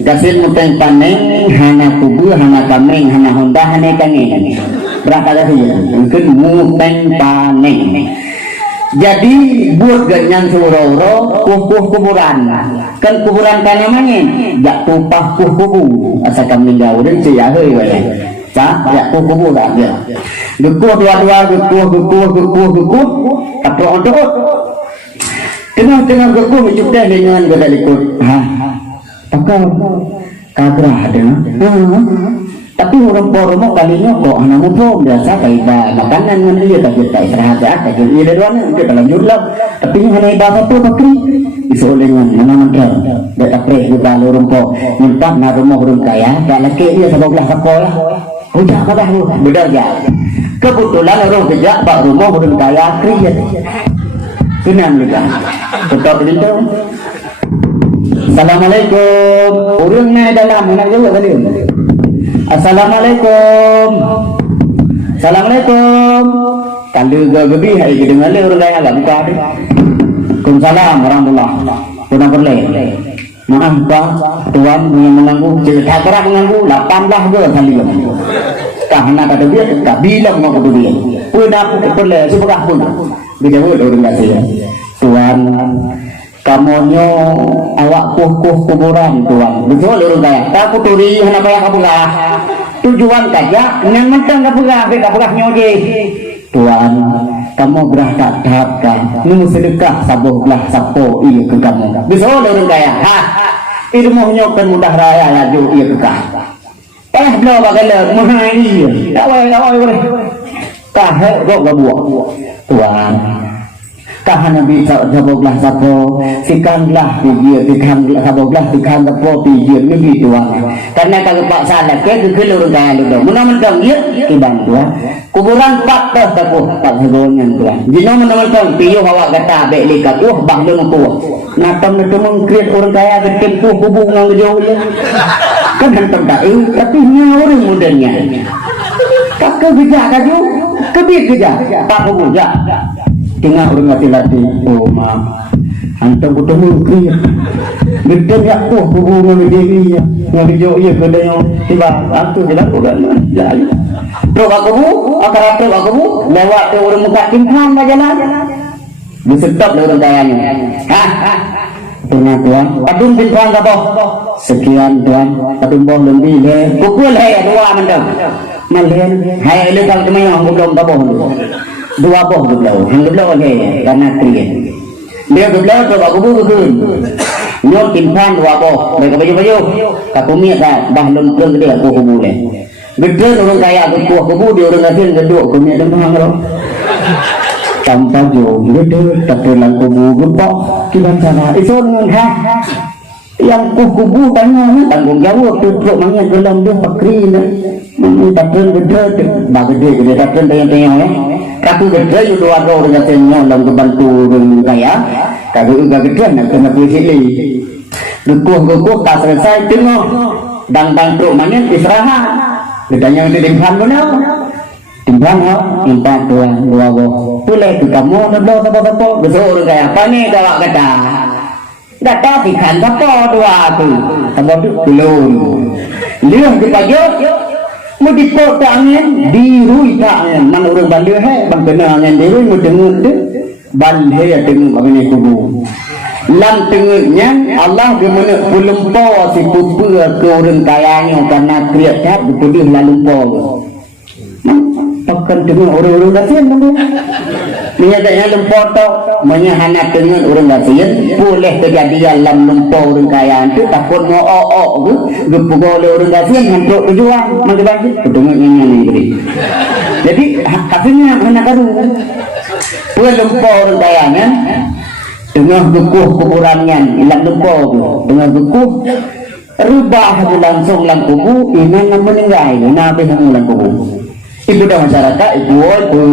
gasin muteng paneng hana kubu hana kameng hana honda hana kangen berapa gasin mungkin muteng paneng jadi buat ganyan suroro kuburan kan kuburan tanamannya jak tupah kubu asal kami jauh dan saya hei wala jak kuburan dia geku dua-dua geku apa untuk tengah-tengah geku mencuba dengan gada likut pakar kagrah ada tapi orang poromok kalinya kok anak mumpung biasa kayak makanan dengan dia tak kita istirahat tak jadi dia doang dia kalau nyulam tapi yang ada ibadah tu pakri isolengan mana mantra dak apre juga orang po nyempak na rumah orang kaya dak laki dia sebelah sekolah udah kata beda ya kebetulan orang kerja pak rumah orang kaya kriat kenal juga betul itu. Assalamualaikum orang naik dalam mana juga kali Assalamualaikum Assalamualaikum kalau gabi hari kita dengar orang kaya agak buka Waalaikumsalam warahmatullahi kurang perle Maaf Pak, Tuan yang mengganggu, cerita kerah mengganggu 18 ke kali ini. Karena kata dia, tak bilang mau kata dia. Udah aku perlu seberapa pun. Dia jawab orang kasih. Tuan, kamunya awak kuh kuburan Tuan. Betul orang kaya. Aku turi kenapa yang kamu lah? Tujuan saja, yang mentang kamu lah, kamu lah nyoje. Tuan, kamu gerah tak tahapkan. Nunggu sedekah sabuh belah sapo iya ke kamu. Betul orang kaya. Ilmunya kan mudah raya laju iya ke kamu. Belum bagaimana menghari. Kawai boleh. Kahek kok gak buat. Tuan. Kahan Nabi saboglah sapo sikanglah pijir sikanglah saboglah sikang sapo pijir ni tuan. Karena kalau pak salah ke kelur kaya lu. Menamentang dia kibang tuan. Kuburan pak dah sapo pak segonyan tuan. Jino menamentang piyo awak kata bek likat bah lu tu. Natam itu mengkreat orang kaya bertempuh hubung nang jauh ya. Kan hantam tak tapi orang mudanya. Kakak bijak kaju, kebik bijak, tak bijak. Tengah orang lati-lati, oh maaf, hantam betul mungkin. Betul ya, oh hubungan dirinya, ngaji jauh ya kedai tiba, aku jelas bukan, jalan. Terus aku akar aku lewat ke orang muka timpan jalan, bersedap orang kayanya. Tengah tuan, padun timpan apa? Sekian tuan, padun boh lebih le, pukul he dua mendem, malen, hai lekang teman yang belum tahu. Dua boh geblau, yang geblau ni karena krian. Dia geblau tu aku bukan. Nyok timpan dua boh, mereka baju. Tak kumia tak, dah lempeng dia aku boleh. Gede orang kaya aku kubu dia orang kaya geduk kumia dan pengang. Tanpa jauh, gede tak kelang kubu gebok. Kiban cara, itu orang yang kubu tanya tanggung jawab tu maknya gelam dia pakri ni. Tak gede, gede tak tengok ya. Kaku gede itu dua orang yang tengok dalam kebantu orang kaya. Kaku juga gede nak kena pilih. Guguh tak selesai tengok. Dang truk mana istirahat. Ditanya untuk timpan mana? Timpan apa? Timpan dua boh. Boleh tu kamu nak apa? Besok orang kaya apa ni kawak kata? Data ikan apa dua tu? Kamu tu belum. Lihat di pajak. Mau dipotangin dirui tangan mana orang balik bang kenangan dirui mau dengar tu balik ya dengar begini kubu lam dengarnya Allah dia mana pulempo si pupu ke orang kayanya karena kriat betul lalu po pakan dengar orang-orang kasihan tu menyatakan lempo tu menyahanat dengan orang kasihan boleh kejadian lam lempo orang kaya tu takut mau tu gepuk oleh orang kasihan untuk berjuang mengebagi dengar yang ini jadi katanya mana karu pun lempo orang kayanya dengan gekuh kuburannya lam lempo tu dengan gekuh rubah langsung lam kubu iman meninggal nabi lam kubu. Itu dah masyarakat, itu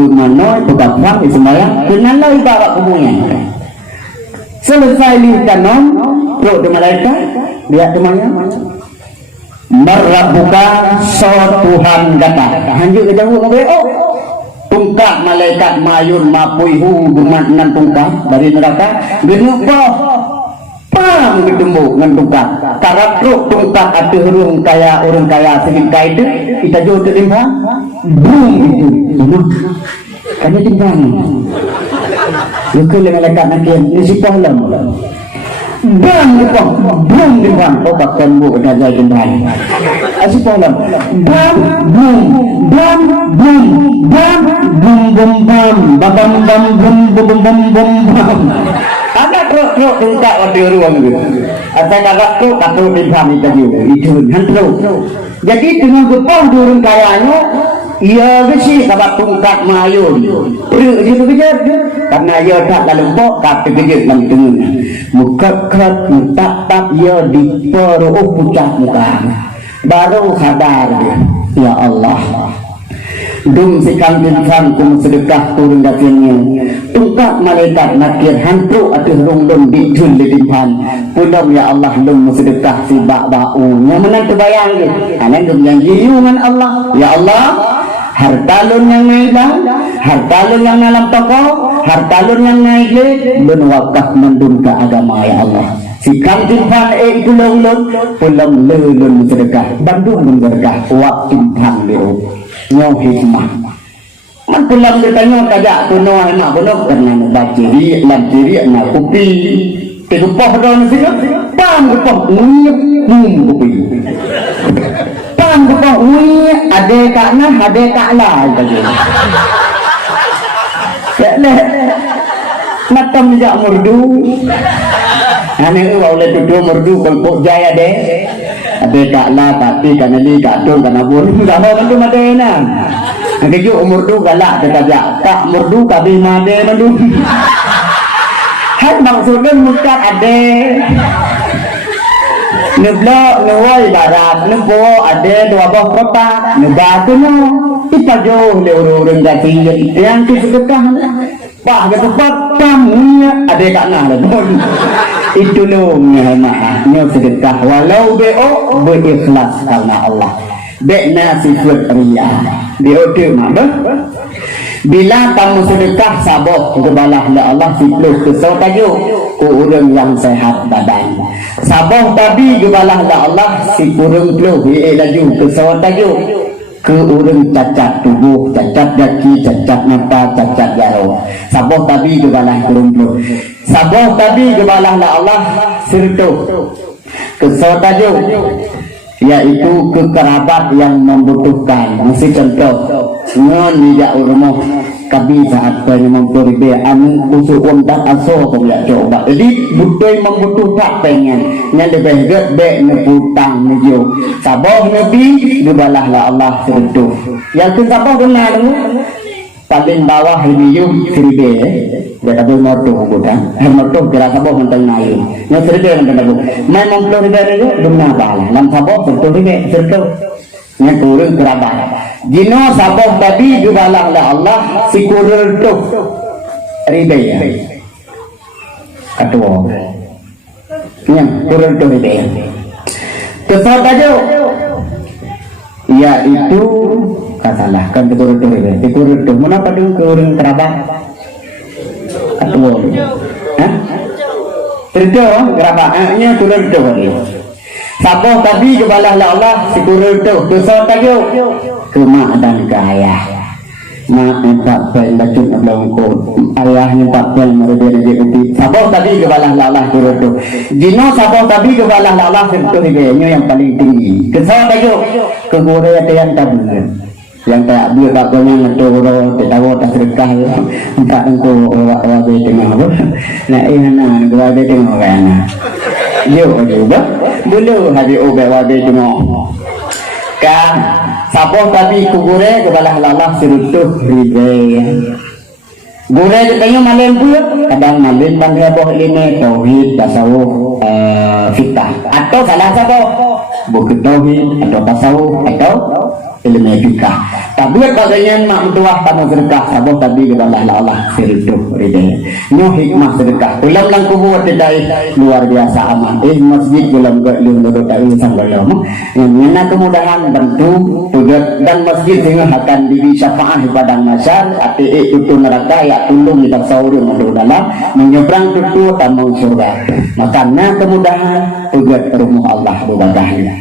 mana, itu kapan, itu sembahyang, kenal ibarat kubunya. Selesai lihanan, roh di malaikat, lihat temannya. Merabuka so Tuhan kata. Hanjuk ke jauh ke tungkak malaikat mayun mapuihu gumat nan tungkak dari neraka. Genupa. Pam ketemu dengan tungkak. Karena tungkak ada orang kaya segini kaya itu kita jauh terima. Boom itu. Kanya timbang. Luka le malaikat nakian ni si pahala. Bang timbang, boom timbang. Oh bakkan bu dah jadi timbang. Si pahala. Bang boom, bang boom, bang boom boom bam, babam bam boom boom boom boom bam. Ada truk tungkak ada ruang tu. Ada agak truk atau timbang itu hantu. Jadi dengan gepang durung kayanya ia besi sebab tungkak mayun. Perut situ kejar karena ia tak lalu bok tapi kejar dalam tengah. Muka kerat tak ia diperuh pucat muka. Baru sadar dia. Ya Allah. Dum sikang bintan kum sedekah turun dapinnya. Tungkak malaikat nakir hantu atau rungdum dijul di dimpan. Pulang ya Allah dum sedekah si bak-bau. Yang mana terbayang dia? Karena dum yang jiungan Allah. Ya Allah. Harta lun yang naibah, harta lu yang dalam toko, harta lu yang naik lu wakaf mendun ke agama ya Allah. Si kamtin pan itu lulun pulang lulun sedekah, bandung sedekah, waktu pan biru, nyaw hikmah. Man pulang ditanya kajak kuno emak kuno karena baca diri, lam diri, nak kopi, tegupah daun sini, pan gupah unyek, kopi. Bukan unyek, ada kakna, ada kaklah tadi. Keklah, matam jak merdu. Ane oleh tuduh merdu kalau jaya deh. Ada kaklah tapi kanali katung kanabun, dah mahu tu madena. Keju merdu galak terkajak, tak merdu kabih made merdu. Hai maksudnya mukat ada. Neblok, newoi barat, nebo ada dua buah kota, nebatu no, kita jauh le orang gati yang sedekah, bah kata patamnya ada kat nah pun, itu lo nyo sedekah walau beo berikhlas karena Allah, bekna sifat ria, beo tu mana? Bila kamu sedekah sabok kebalah Allah siplus kesau tajuk ku urang yang sehat badan. Sabok tabi kebalah Allah si kurang puluh laju kesau tajuk ke urang cacat tubuh, cacat kaki, cacat mata, cacat jaro. Sabok tabi kebalah kurang puluh. Sabok tabi kebalah Allah sirtu kesau tajuk yaitu ke kerabat yang membutuhkan. Masih contoh ngon tidak rumah kami saat kami memperibe anu busuk tak aso kau ya coba jadi butuh membutuhkan pengen yang lebih gede neputang nejo sabah nabi dibalah lah Allah serutuh yang tu sabah benar paling bawah hibiu seribe dia kabel motor bukan motor kira sabah mentang naik yang seribe mentang naik main memperibe itu benar balah lam sabah serutuh yang kurang kerabat jino sabah tadi jubalah Allah si kurang tu ribe ya ketua yang kurang tu ribe kesal tajo yaitu kasalah kan kurang tu ribe kurang tu mana pada kurang kerabat ketua terjo kerabat nya kurang tu sabah tadi jubalah Allah si kurang tu kesal tajo ke mak dan ke ayah. Mak tak pel bacun belangko, ayahnya tak pel mereka dia uti. Sabah tadi kebalah Allah turut tu. Jino sabah tadi kebalah Allah sentuh higanya yang paling tinggi. Kesal tajuk ke Korea yang tak benar. Yang tak biar tak punya ngetoro, tak tahu tak sedekah. Tak engko wabe tengah apa. Nak ina wabe tengah mana. Yo juga. Bulu hari wabe tengah. Kan sabah tadi kugure kebalah Allah serutuh ribe gure ditanya malin pula kadang malin bangga boh ini tauhid tasawuf fikah atau salah satu buku tauhid atau tasawuf atau ilmu fikah tapi katanya mak mentuah kamu sedekah sabah tadi kebalah Allah serutuh ribe nyo hikmah sedekah ulam lang kubur tidak luar biasa aman masjid ulam gak lu nurut tahu sampai lama yang kemudahan bantu dan masjid dengan akan diri syafaat di padang mahsyar ati itu neraka ya tundung di tasawur masuk dalam menyeberang itu tamu surga makanya kemudahan ugat rumah Allah beribadahnya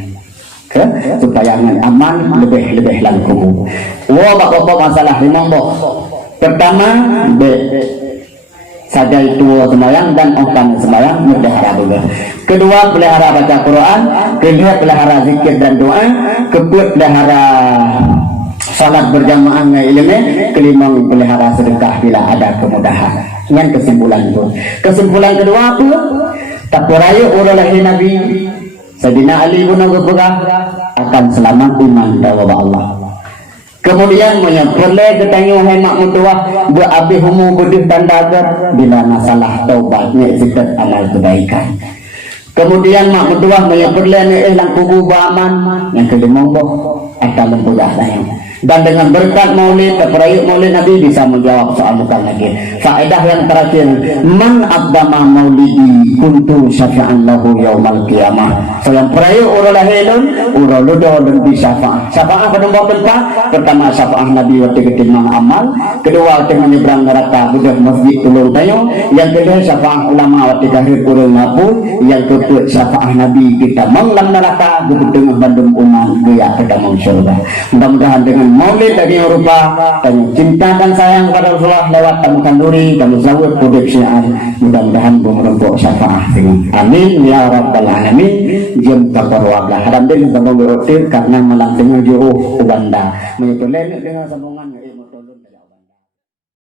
supaya aman lebih langkung bapak masalah limang boh pertama saja itu semayang dan orang semayang melihara juga. Kedua pelihara baca Quran, kedua pelihara zikir dan doa, kedua pelihara salat berjamaah dengan ilmu, kelima pelihara sedekah bila ada kemudahan. Yang kesimpulan itu. Kesimpulan kedua apa? Tak perayu oleh Nabi Sayyidina Ali bin Abi Thalib akan selamat iman kepada Allah. Kemudian menyebutlah ketanya hemat mutuah berabih humu budih tanda agar bila masalah taubatnya sikat amal kebaikan. Kemudian mak mutuah menyebutlah hilang kubu baman yang kelima boh akan memperdah sayang. Dan dengan berkat maulid, terperayuk maulid Nabi bisa menjawab soal bukan lagi. Faedah yang terakhir, man abdama maulidi kuntu syafi'an lahu yaumal qiyamah. So yang perayuk urul lahilun, urul ludo dan bisyafaah. Syafaah pada waktu pertama syafaah Nabi waktu ketimang amal, kedua waktu menyeberang neraka budak masjid tulung tayo, yang kedua syafaah ulama waktu kahir urul napu, yang kedua syafaah Nabi kita menglam neraka budak dengan bandung umat gaya ke dalam surga. Mudah-mudahan dengan maulid dari Eropa dan cinta dan sayang kepada Rasulullah lewat tamukan duri dan zawud produksian, mudah-mudahan berempuk syafaah dengan amin ya rabbal alamin. Jam takarwablah alhamdulillah kalau berarti karena malam tengah jauh Uganda menyusul dengan sambungan